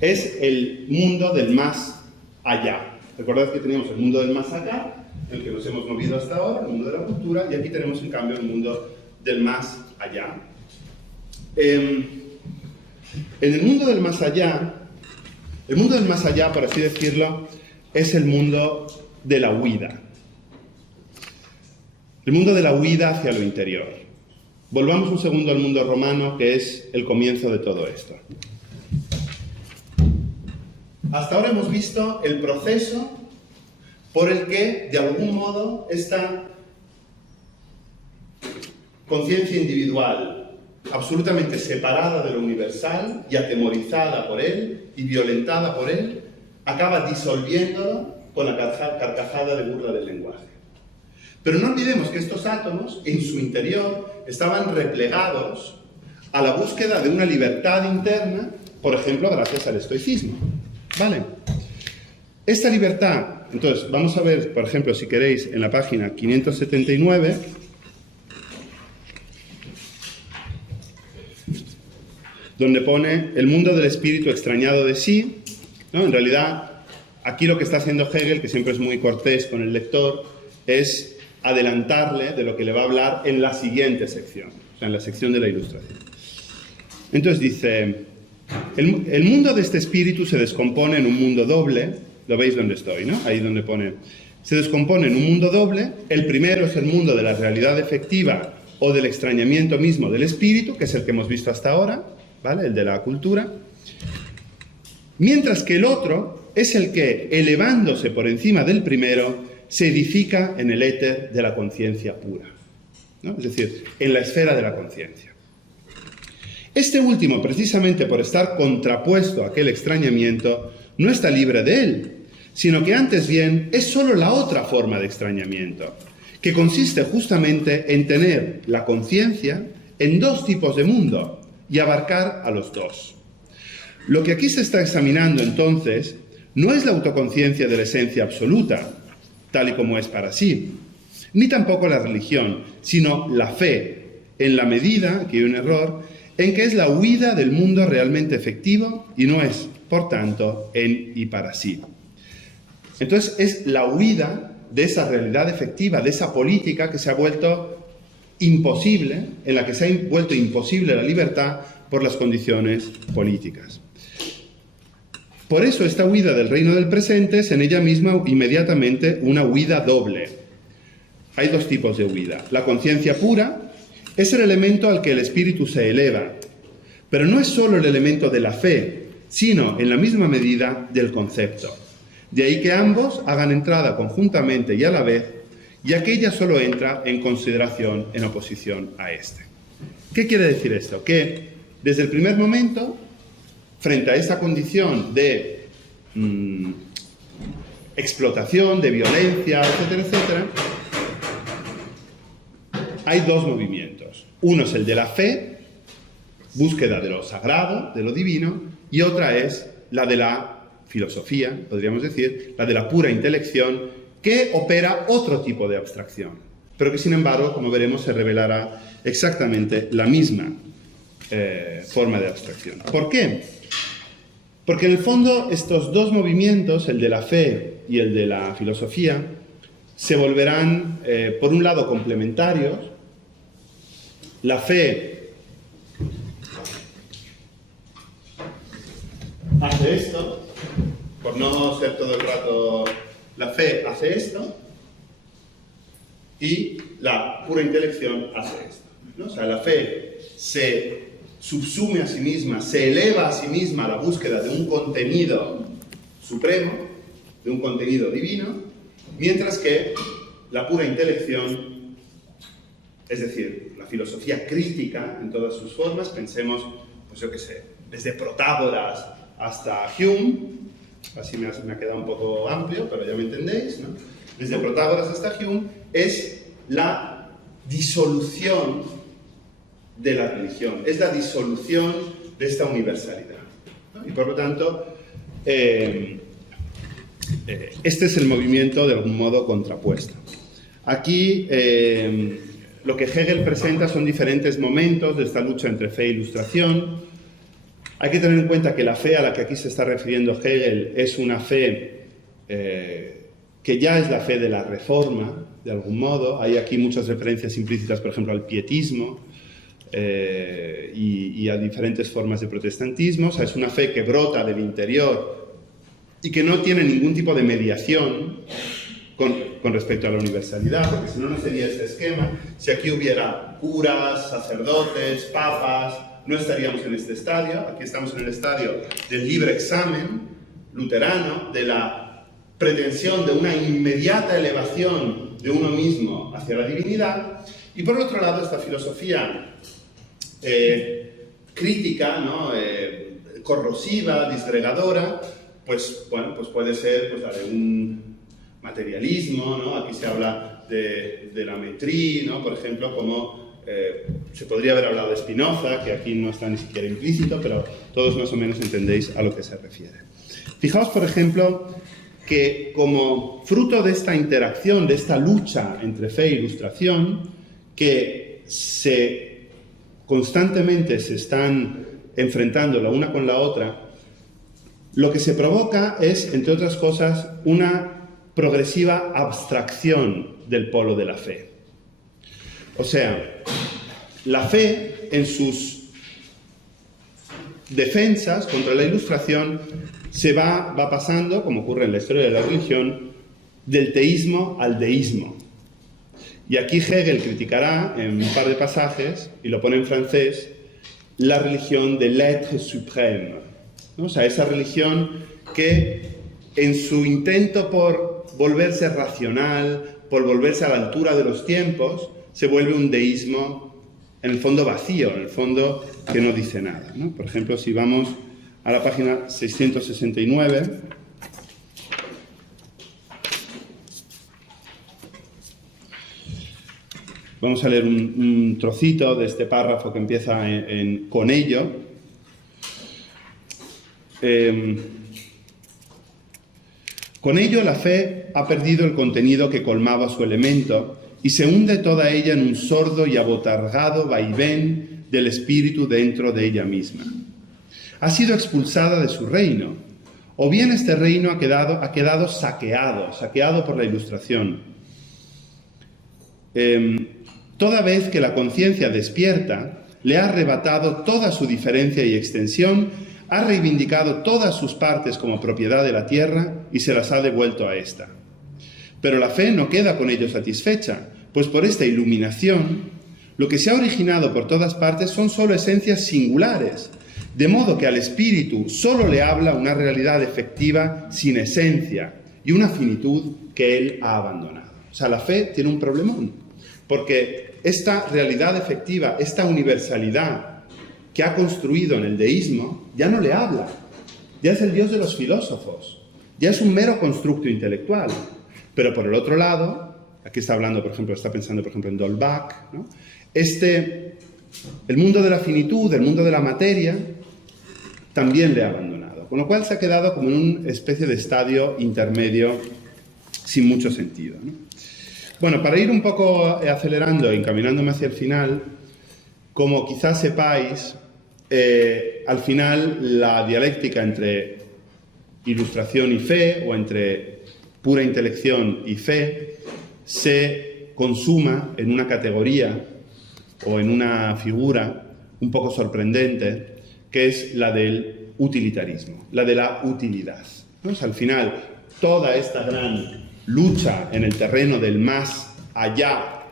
es el mundo del más allá. Recordad que teníamos el mundo del más acá, en el que nos hemos movido hasta ahora, el mundo de la cultura, y aquí tenemos en cambio el mundo del más allá. En el mundo del más allá, por así decirlo, es el mundo de la huida. El mundo de la huida hacia lo interior. Volvamos un segundo al mundo romano, que es el comienzo de todo esto. Hasta ahora hemos visto el proceso por el que, de algún modo, esta conciencia individual, absolutamente separada de lo universal y atemorizada por él y violentada por él, acaba disolviéndolo con la carcajada de burla del lenguaje. Pero no olvidemos que estos átomos, en su interior, estaban replegados a la búsqueda de una libertad interna, por ejemplo, gracias al estoicismo. ¿Vale? Esta libertad, entonces, vamos a ver, por ejemplo, si queréis, en la página 579, donde pone el mundo del espíritu extrañado de sí, ¿no? En realidad, aquí lo que está haciendo Hegel, que siempre es muy cortés con el lector, es adelantarle de lo que le va a hablar en la siguiente sección, o sea, en la sección de la Ilustración. Entonces dice, el mundo de este espíritu se descompone en un mundo doble, lo veis donde estoy, ¿no? Ahí donde pone, se descompone en un mundo doble, el primero es el mundo de la realidad efectiva o del extrañamiento mismo del espíritu, que es el que hemos visto hasta ahora, ¿vale? El de la cultura, mientras que el otro es el que, elevándose por encima del primero, se edifica en el éter de la conciencia pura, ¿no? Es decir, en la esfera de la conciencia. Este último, precisamente por estar contrapuesto a aquel extrañamiento, no está libre de él, sino que antes bien es solo la otra forma de extrañamiento, que consiste justamente en tener la conciencia en dos tipos de mundo y abarcar a los dos. Lo que aquí se está examinando entonces no es la autoconciencia de la esencia absoluta, tal y como es para sí, ni tampoco la religión, sino la fe, en la medida, aquí hay un error, en que es la huida del mundo realmente efectivo y no es, por tanto, en y para sí. Entonces es la huida de esa realidad efectiva, de esa política que se ha vuelto imposible, en la que se ha vuelto imposible la libertad por las condiciones políticas. Por eso esta huida del reino del presente es en ella misma inmediatamente una huida doble. Hay dos tipos de huida. La conciencia pura es el elemento al que el espíritu se eleva, pero no es solo el elemento de la fe, sino en la misma medida del concepto. De ahí que ambos hagan entrada conjuntamente y a la vez, y aquella solo entra en consideración en oposición a este. ¿Qué quiere decir esto? Que desde el primer momento, frente a esta condición de explotación, de violencia, etcétera, etcétera, hay dos movimientos. Uno es el de la fe, búsqueda de lo sagrado, de lo divino, y otra es la de la filosofía, podríamos decir, la de la pura intelección, que opera otro tipo de abstracción, pero que sin embargo, como veremos, se revelará exactamente la misma forma de abstracción. ¿Por qué? Porque en el fondo estos dos movimientos, el de la fe y el de la filosofía, se volverán, por un lado, complementarios. La fe hace esto, por no ser todo el rato la fe hace esto, y la pura intelección hace esto, ¿no? O sea, la fe se subsume a sí misma, se eleva a sí misma a la búsqueda de un contenido supremo, de un contenido divino, mientras que la pura intelección, es decir, la filosofía crítica en todas sus formas, pensemos, pues yo qué sé, desde Protágoras hasta Hume, así me ha quedado un poco amplio, pero ya me entendéis, ¿no? Desde Protágoras hasta Hume, es la disolución de la religión, es la disolución de esta universalidad, ¿no? Y por lo tanto, este es el movimiento de algún modo contrapuesto. Aquí lo que Hegel presenta son diferentes momentos de esta lucha entre fe e ilustración. Hay que tener en cuenta que la fe a la que aquí se está refiriendo Hegel es una fe que ya es la fe de la Reforma, de algún modo. Hay aquí muchas referencias implícitas, por ejemplo, al pietismo y a diferentes formas de protestantismo. O sea, es una fe que brota del interior y que no tiene ningún tipo de mediación con respecto a la universalidad, porque si no, no sería este esquema. Si aquí hubiera curas, sacerdotes, papas, no estaríamos en este estadio. Aquí estamos en el estadio del libre examen luterano, de la pretensión de una inmediata elevación de uno mismo hacia la divinidad, y por otro lado esta filosofía crítica, ¿no? Corrosiva, disgregadora, pues, bueno, pues puede ser pues, la de un materialismo, ¿no? Aquí se habla de la metrí, ¿no? Por ejemplo, como se podría haber hablado de Spinoza, que aquí no está ni siquiera implícito, pero todos más o menos entendéis a lo que se refiere. Fijaos, por ejemplo, que como fruto de esta interacción, de esta lucha entre fe e ilustración, que constantemente se están enfrentando la una con la otra, lo que se provoca es, entre otras cosas, una progresiva abstracción del polo de la fe. O sea, la fe en sus defensas contra la ilustración se va pasando, como ocurre en la historia de la religión, del teísmo al deísmo. Y aquí Hegel criticará en un par de pasajes, y lo pone en francés, la religión de l'être suprême, ¿no? O sea, esa religión que en su intento por volverse racional, por volverse a la altura de los tiempos, se vuelve un deísmo en el fondo vacío, en el fondo que no dice nada, ¿no? Por ejemplo, si vamos a la página 669, vamos a leer un trocito de este párrafo que empieza con ello. Con ello la fe ha perdido el contenido que colmaba su elemento y se hunde toda ella en un sordo y abotargado vaivén del espíritu dentro de ella misma. Ha sido expulsada de su reino, o bien este reino ha quedado saqueado por la ilustración. Toda vez que la conciencia despierta, le ha arrebatado toda su diferencia y extensión, ha reivindicado todas sus partes como propiedad de la tierra y se las ha devuelto a ésta. Pero la fe no queda con ello satisfecha, pues por esta iluminación, lo que se ha originado por todas partes son solo esencias singulares, de modo que al espíritu solo le habla una realidad efectiva sin esencia y una finitud que él ha abandonado. O sea, la fe tiene un problemón, porque esta realidad efectiva, esta universalidad que ha construido en el deísmo, ya no le habla, ya es el Dios de los filósofos, ya es un mero constructo intelectual. Pero por el otro lado, aquí está hablando, por ejemplo, está pensando, por ejemplo, en Dolbach, ¿no? El mundo de la finitud, el mundo de la materia, también le ha abandonado, con lo cual se ha quedado como en una especie de estadio intermedio sin mucho sentido, ¿no? Bueno, para ir un poco acelerando e encaminándome hacia el final, como quizás sepáis, al final la dialéctica entre ilustración y fe, o entre pura intelección y fe, se consuma en una categoría o en una figura un poco sorprendente, que es la del utilitarismo, la de la utilidad, ¿no? O sea, al final, toda esta gran lucha en el terreno del más allá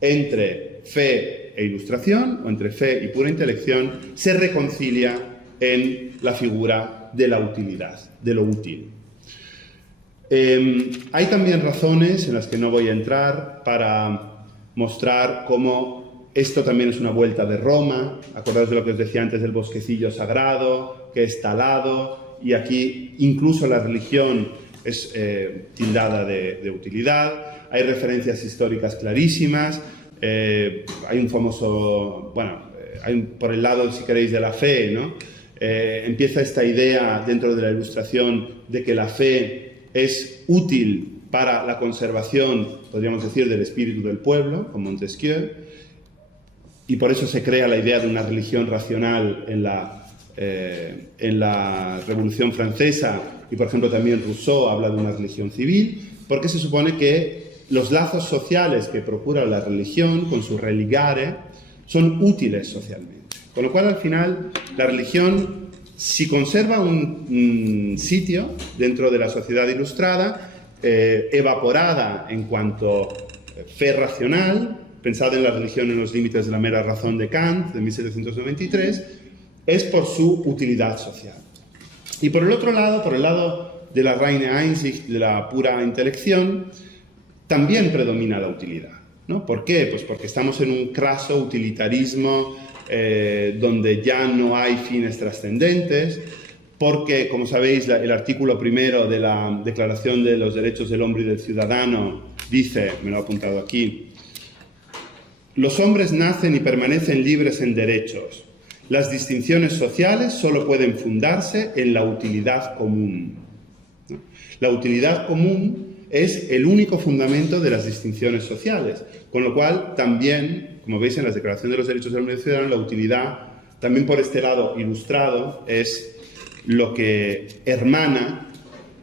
entre fe e ilustración, o entre fe y pura intelección, se reconcilia en la figura de la utilidad, de lo útil. Hay también razones en las que no voy a entrar para mostrar cómo esto también es una vuelta de Roma. Acordaos de lo que os decía antes del bosquecillo sagrado, que es talado, y aquí incluso la religión es tildada de utilidad. Hay referencias históricas clarísimas. Hay un famoso, por el lado, si queréis, de la fe, ¿no? Empieza esta idea dentro de la Ilustración de que la fe es útil para la conservación, podríamos decir, del espíritu del pueblo, con Montesquieu, y por eso se crea la idea de una religión racional en la Revolución Francesa, y por ejemplo también Rousseau habla de una religión civil, porque se supone que los lazos sociales que procura la religión, con su religare, son útiles socialmente. Con lo cual, al final, la religión, si conserva un sitio dentro de la sociedad ilustrada, evaporada en cuanto fe racional, pensada en la religión en los límites de la mera razón de Kant, de 1793, es por su utilidad social. Y por el otro lado, por el lado de la reine Einsicht, de la pura intelección, también predomina la utilidad, ¿no? ¿Por qué? Pues porque estamos en un craso utilitarismo donde ya no hay fines trascendentes, porque, como sabéis, el artículo primero de la Declaración de los Derechos del Hombre y del Ciudadano dice, me lo he apuntado aquí, los hombres nacen y permanecen libres en derechos. Las distinciones sociales solo pueden fundarse en la utilidad común, ¿no? La utilidad común es el único fundamento de las distinciones sociales, con lo cual también, como veis en la Declaración de los Derechos del Hombre y del Ciudadano, la utilidad, también por este lado ilustrado, es lo que hermana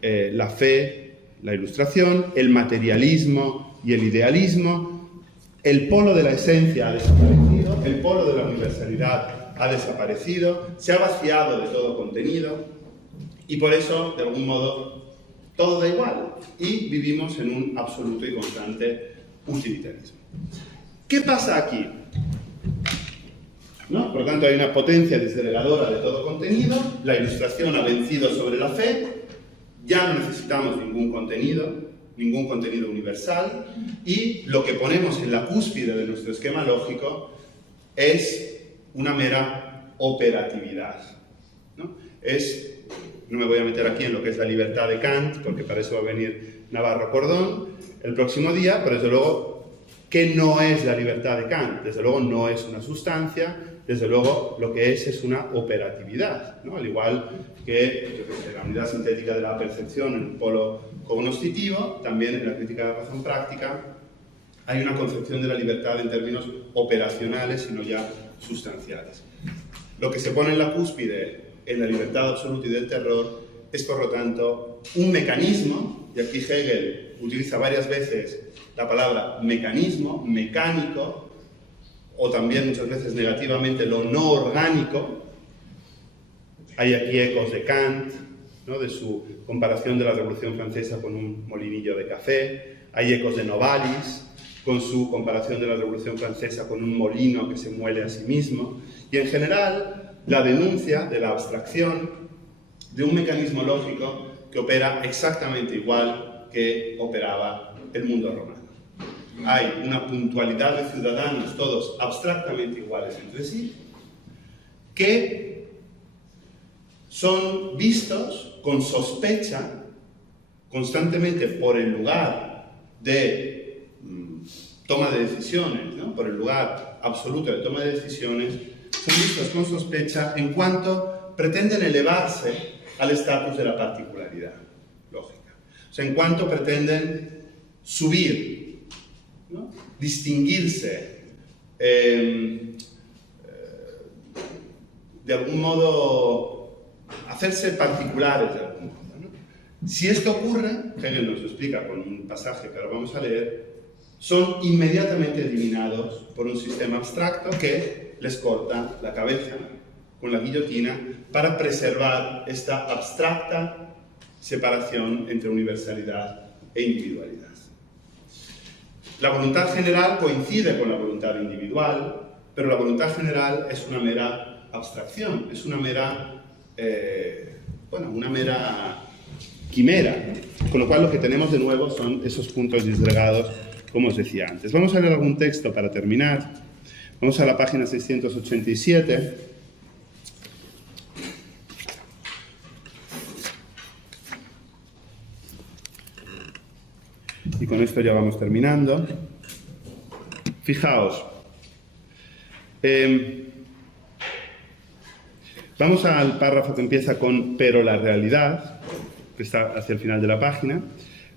la fe, la ilustración, el materialismo y el idealismo. El polo de la esencia ha desaparecido, el polo de la universalidad ha desaparecido, se ha vaciado de todo contenido y por eso, de algún modo, todo da igual y vivimos en un absoluto y constante utilitarismo. ¿Qué pasa aquí? ¿No? Por lo tanto, hay una potencia desdelegadora de todo contenido, la ilustración ha vencido sobre la fe, ya no necesitamos ningún contenido universal, y lo que ponemos en la cúspide de nuestro esquema lógico es una mera operatividad, ¿no? No me voy a meter aquí en lo que es la libertad de Kant, porque para eso va a venir Navarro Cordón el próximo día, pero desde luego, ¿qué no es la libertad de Kant? Desde luego no es una sustancia, desde luego lo que es una operatividad, ¿no? Al igual que la unidad sintética de la percepción en un polo cognoscitivo, también en la crítica de la razón práctica hay una concepción de la libertad en términos operacionales y no ya sustanciales. Lo que se pone en la cúspide en la libertad absoluta y del terror es, por lo tanto, un mecanismo, y aquí Hegel utiliza varias veces la palabra mecanismo, mecánico, o también muchas veces negativamente lo no orgánico. Hay aquí ecos de Kant, ¿no? De su comparación de la Revolución Francesa con un molinillo de café. Hay ecos de Novalis, con su comparación de la Revolución Francesa con un molino que se muele a sí mismo. Y en general, la denuncia de la abstracción de un mecanismo lógico que opera exactamente igual que operaba el mundo romano. Hay una puntualidad de ciudadanos, todos abstractamente iguales entre sí, que son vistos con sospecha constantemente por el lugar de toma de decisiones, ¿no? Por el lugar absoluto de toma de decisiones, son vistos con sospecha en cuanto pretenden elevarse al estatus de la particularidad lógica. O sea, en cuanto pretenden subir, ¿no? Distinguirse, de algún modo, hacerse particulares de algún modo, ¿no? Si esto ocurre, Hegel nos lo explica con un pasaje que ahora vamos a leer, son inmediatamente eliminados por un sistema abstracto que les corta la cabeza con la guillotina para preservar esta abstracta separación entre universalidad e individualidad. La voluntad general coincide con la voluntad individual, pero la voluntad general es una mera abstracción, es una mera, una mera quimera, con lo cual lo que tenemos de nuevo son esos puntos disgregados, como os decía antes. Vamos a leer algún texto para terminar. Vamos a la página 687. Y con esto ya vamos terminando. Fijaos. Vamos al párrafo que empieza con «pero la realidad», que está hacia el final de la página.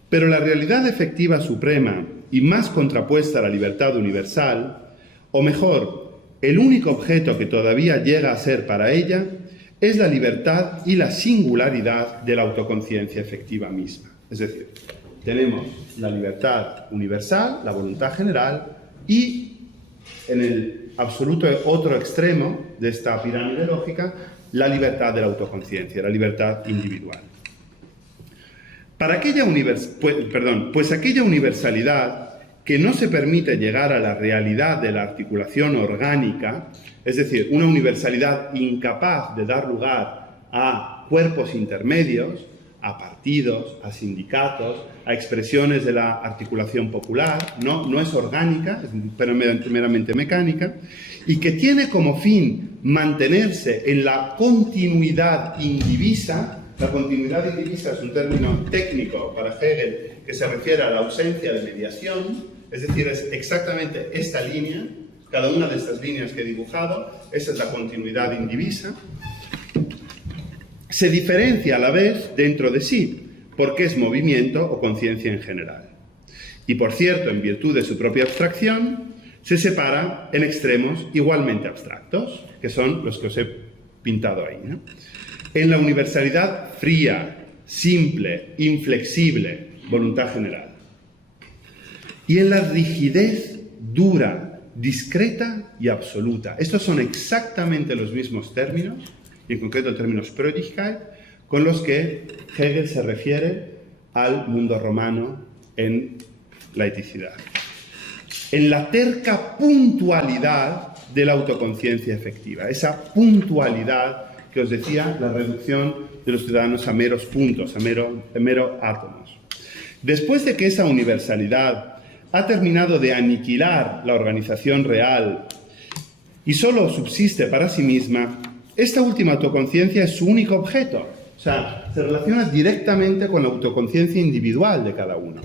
«Pero la realidad efectiva suprema y más contrapuesta a la libertad universal, o mejor, el único objeto que todavía llega a ser para ella, es la libertad y la singularidad de la autoconciencia efectiva misma». Es decir, tenemos la libertad universal, la voluntad general, y en el absoluto otro extremo de esta pirámide lógica, la libertad de la autoconciencia, la libertad individual. Pues aquella universalidad que no se permite llegar a la realidad de la articulación orgánica, es decir, una universalidad incapaz de dar lugar a cuerpos intermedios, a partidos, a sindicatos, a expresiones de la articulación popular, no es orgánica, es meramente mecánica, y que tiene como fin mantenerse en la continuidad indivisa. La continuidad indivisa es un término técnico para Hegel que se refiere a la ausencia de mediación, es decir, es exactamente esta línea, cada una de estas líneas que he dibujado, esa es la continuidad indivisa. Se diferencia a la vez dentro de sí, porque es movimiento o conciencia en general. Y por cierto, en virtud de su propia abstracción, se separa en extremos igualmente abstractos, que son los que os he pintado ahí, ¿no? En la universalidad fría, simple, inflexible, voluntad general. Y en la rigidez dura, discreta y absoluta. Estos son exactamente los mismos términos, y en concreto términos Freudigkeit, con los que Hegel se refiere al mundo romano en la eticidad. En la terca puntualidad de la autoconciencia efectiva, esa puntualidad que os decía, la reducción de los ciudadanos a meros puntos, a mero átomos. Después de que esa universalidad ha terminado de aniquilar la organización real y solo subsiste para sí misma, esta última autoconciencia es su único objeto. O sea, se relaciona directamente con la autoconciencia individual de cada uno.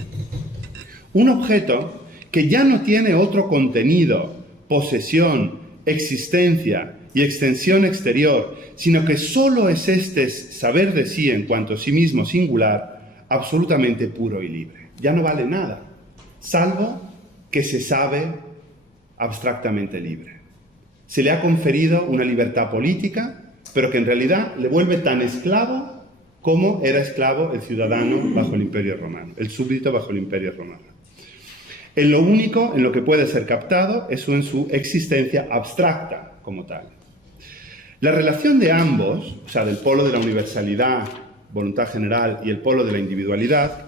Un objeto que ya no tiene otro contenido, posesión, existencia y extensión exterior, sino que solo es este saber de sí en cuanto a sí mismo singular, absolutamente puro y libre. Ya no vale nada, salvo que se sabe abstractamente libre. Se le ha conferido una libertad política, pero que en realidad le vuelve tan esclavo como era esclavo el ciudadano bajo el Imperio Romano, el súbdito bajo el Imperio Romano. En lo único en lo que puede ser captado es en su existencia abstracta como tal. La relación de ambos, o sea, del polo de la universalidad, voluntad general, y el polo de la individualidad,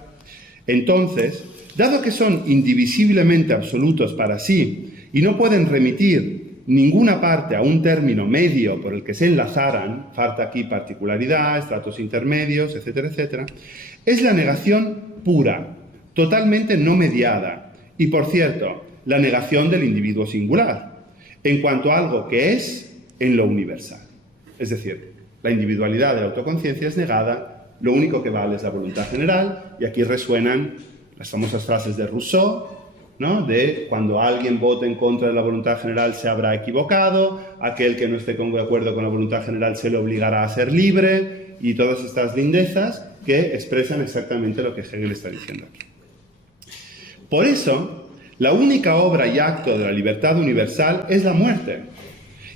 entonces, dado que son indivisiblemente absolutos para sí y no pueden remitir ninguna parte a un término medio por el que se enlazaran, falta aquí particularidad, estratos intermedios, etcétera, etcétera, es la negación pura, totalmente no mediada, y por cierto, la negación del individuo singular, en cuanto a algo que es en lo universal. Es decir, la individualidad de la autoconciencia es negada, lo único que vale es la voluntad general, y aquí resuenan las famosas frases de Rousseau, ¿no? De cuando alguien vote en contra de la voluntad general se habrá equivocado, aquel que no esté de acuerdo con la voluntad general se le obligará a ser libre, y todas estas lindezas que expresan exactamente lo que Hegel está diciendo aquí. Por eso, la única obra y acto de la libertad universal es la muerte.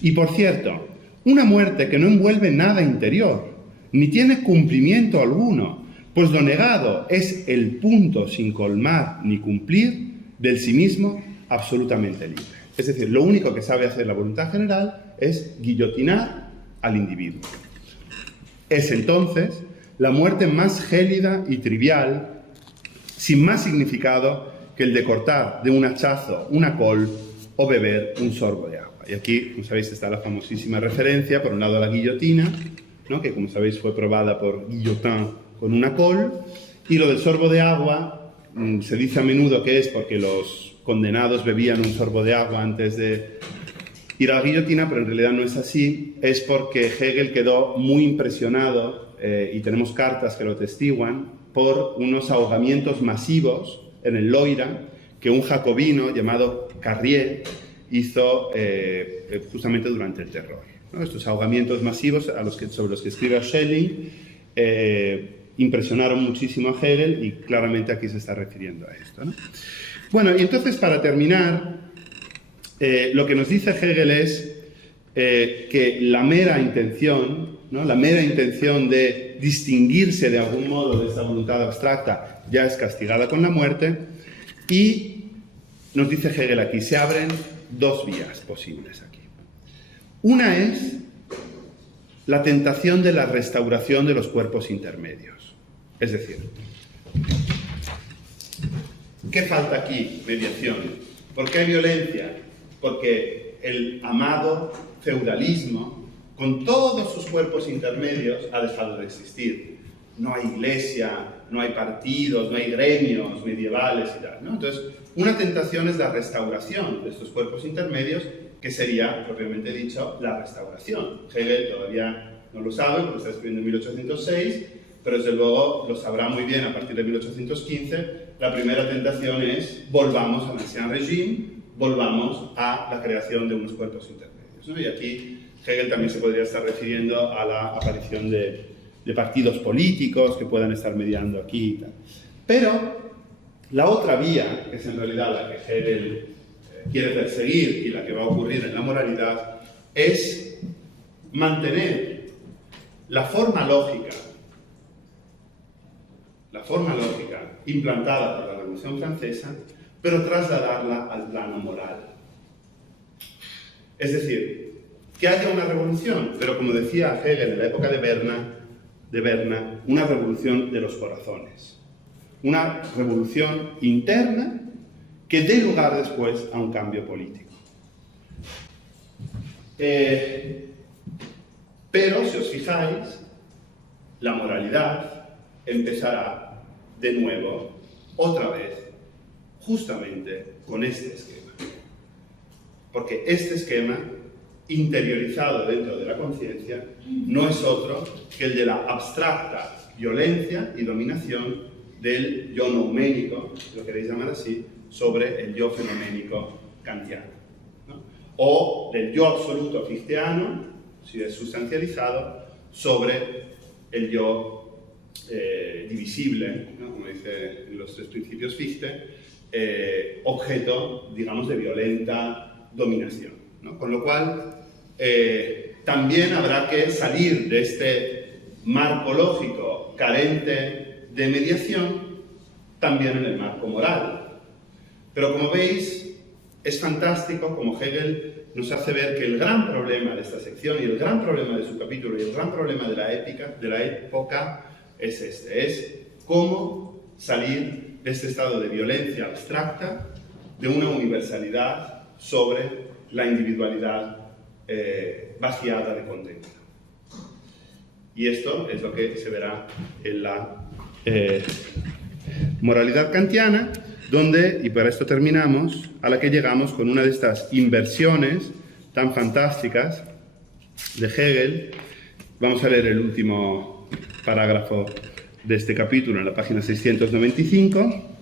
Y por cierto, una muerte que no envuelve nada interior, ni tiene cumplimiento alguno, pues lo negado es el punto sin colmar ni cumplir del sí mismo absolutamente libre. Es decir, lo único que sabe hacer la voluntad general es guillotinar al individuo. Es entonces la muerte más gélida y trivial, sin más significado que el de cortar de un hachazo una col o beber un sorbo de agua. Y aquí, como sabéis, está la famosísima referencia, por un lado, a la guillotina, ¿no?, que, como sabéis, fue probada por Guillotin con una col, y lo del sorbo de agua se dice a menudo que es porque los condenados bebían un sorbo de agua antes de ir a la guillotina, pero en realidad no es así. Es porque Hegel quedó muy impresionado, y tenemos cartas que lo testiguan, por unos ahogamientos masivos en el Loira que un jacobino llamado Carrier hizo justamente durante el terror, ¿no? Estos ahogamientos masivos sobre los que escribe Schelling impresionaron muchísimo a Hegel, y claramente aquí se está refiriendo a esto, ¿no? Bueno, y entonces, para terminar, lo que nos dice Hegel es que la mera intención, ¿no?, la mera intención de distinguirse de algún modo de esta voluntad abstracta ya es castigada con la muerte, y nos dice Hegel aquí, se abren dos vías posibles aquí. Una es la tentación de la restauración de los cuerpos intermedios. Es decir, ¿qué falta aquí? Mediación. ¿Por qué hay violencia? Porque el amado feudalismo, con todos sus cuerpos intermedios, ha dejado de existir. No hay iglesia, no hay partidos, no hay gremios medievales y tal, ¿no? Entonces, una tentación es la restauración de estos cuerpos intermedios, que sería, propiamente dicho, la restauración. Hegel todavía no lo sabe, porque está escribiendo en 1806, pero desde luego lo sabrá muy bien a partir de 1815. La primera tentación es volvamos al Ancien Régime, volvamos a la creación de unos cuerpos intermedios, ¿no? Y aquí Hegel también se podría estar refiriendo a la aparición de partidos políticos que puedan estar mediando aquí y tal. Pero la otra vía, que es en realidad la que Hegel quiere perseguir y la que va a ocurrir en la moralidad, es mantener la forma lógica implantada por la Revolución Francesa, pero trasladarla al plano moral. Es decir, que haya una revolución, pero como decía Hegel en la época de Berna, una revolución de los corazones. Una revolución interna que dé lugar después a un cambio político. Pero, si os fijáis, la moralidad empezará de nuevo, otra vez, justamente con este esquema. Porque este esquema, interiorizado dentro de la conciencia, no es otro que el de la abstracta violencia y dominación del yo nouménico, si lo queréis llamar así, sobre el yo fenoménico kantiano, ¿no? O del yo absoluto fichteano, si es sustancializado, sobre el yo divisible, ¿no?, como dice en los tres principios Fichte, objeto, digamos, de violenta dominación, ¿no? Con lo cual, también habrá que salir de este marco lógico carente de mediación, también en el marco moral. Pero como veis, es fantástico como Hegel nos hace ver que el gran problema de esta sección y el gran problema de su capítulo y el gran problema de la época es este, es cómo salir de este estado de violencia abstracta, de una universalidad sobre la individualidad vaciada de contenido. Y esto es lo que se verá en la moralidad kantiana, donde, y para esto terminamos, a la que llegamos con una de estas inversiones tan fantásticas de Hegel. Vamos a leer el último parágrafo de este capítulo en la página 695,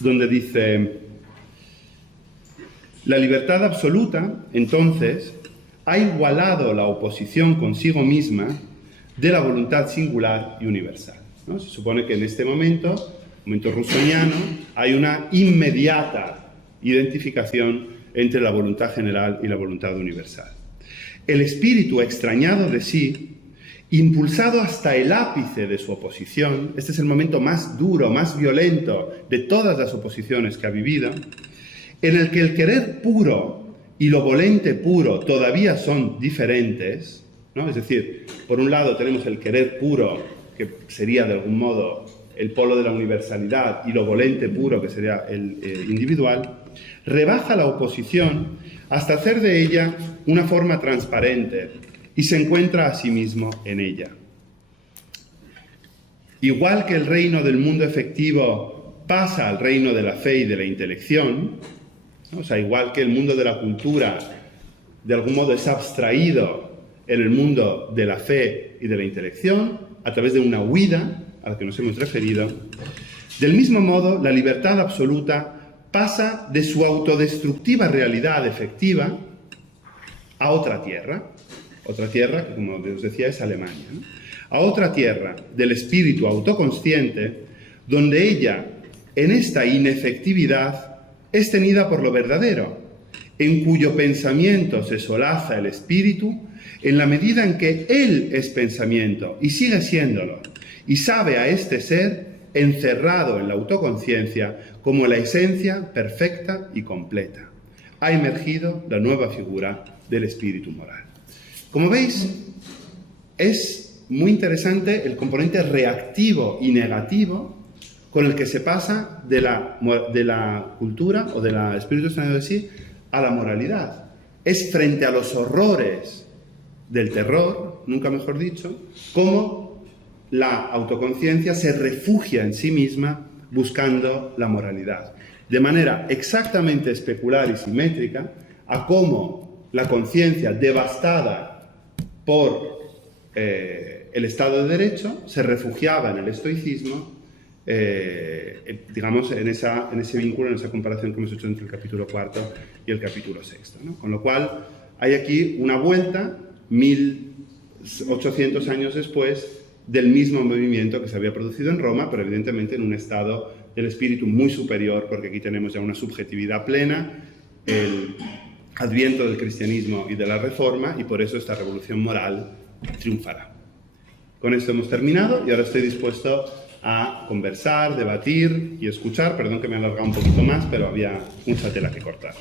donde dice: la libertad absoluta, entonces, ha igualado la oposición consigo misma de la voluntad singular y universal, ¿no? Se supone que en este momento russoniano, hay una inmediata identificación entre la voluntad general y la voluntad universal. El espíritu extrañado de sí, impulsado hasta el ápice de su oposición, este es el momento más duro, más violento de todas las oposiciones que ha vivido, en el que el querer puro y lo volente puro todavía son diferentes, ¿no? Es decir, por un lado tenemos el querer puro, que sería de algún modo el polo de la universalidad, y lo volente puro, que sería el individual, rebaja la oposición hasta hacer de ella una forma transparente y se encuentra a sí mismo en ella. Igual que el reino del mundo efectivo pasa al reino de la fe y de la intelección, ¿no? O sea, igual que el mundo de la cultura de algún modo es abstraído en el mundo de la fe y de la intelección a través de una huida a la que nos hemos referido, del mismo modo la libertad absoluta pasa de su autodestructiva realidad efectiva a otra tierra que, como os decía, es Alemania, ¿no? A otra tierra del espíritu autoconsciente, donde ella, en esta inefectividad, es tenida por lo verdadero, en cuyo pensamiento se solaza el espíritu, en la medida en que él es pensamiento y sigue siéndolo, y sabe a este ser encerrado en la autoconciencia como la esencia perfecta y completa. Ha emergido la nueva figura del espíritu moral. Como veis, es muy interesante el componente reactivo y negativo con el que se pasa de la cultura o del espíritu extraño de sí a la moralidad. Es frente a los horrores del terror, nunca mejor dicho, cómo la autoconciencia se refugia en sí misma buscando la moralidad. De manera exactamente especular y simétrica a cómo la conciencia devastada por el Estado de Derecho se refugiaba en el estoicismo, digamos, en ese vínculo, en esa comparación que hemos hecho entre el capítulo 4 y el capítulo 6, ¿no? Con lo cual, hay aquí una vuelta, 1800 años después, del mismo movimiento que se había producido en Roma, pero evidentemente en un estado del espíritu muy superior, porque aquí tenemos ya una subjetividad plena, el adviento del cristianismo y de la reforma, y por eso esta revolución moral triunfará. Con esto hemos terminado y ahora estoy dispuesto a conversar, debatir y escuchar. Perdón que me he alargado un poquito más, pero había mucha tela que cortar.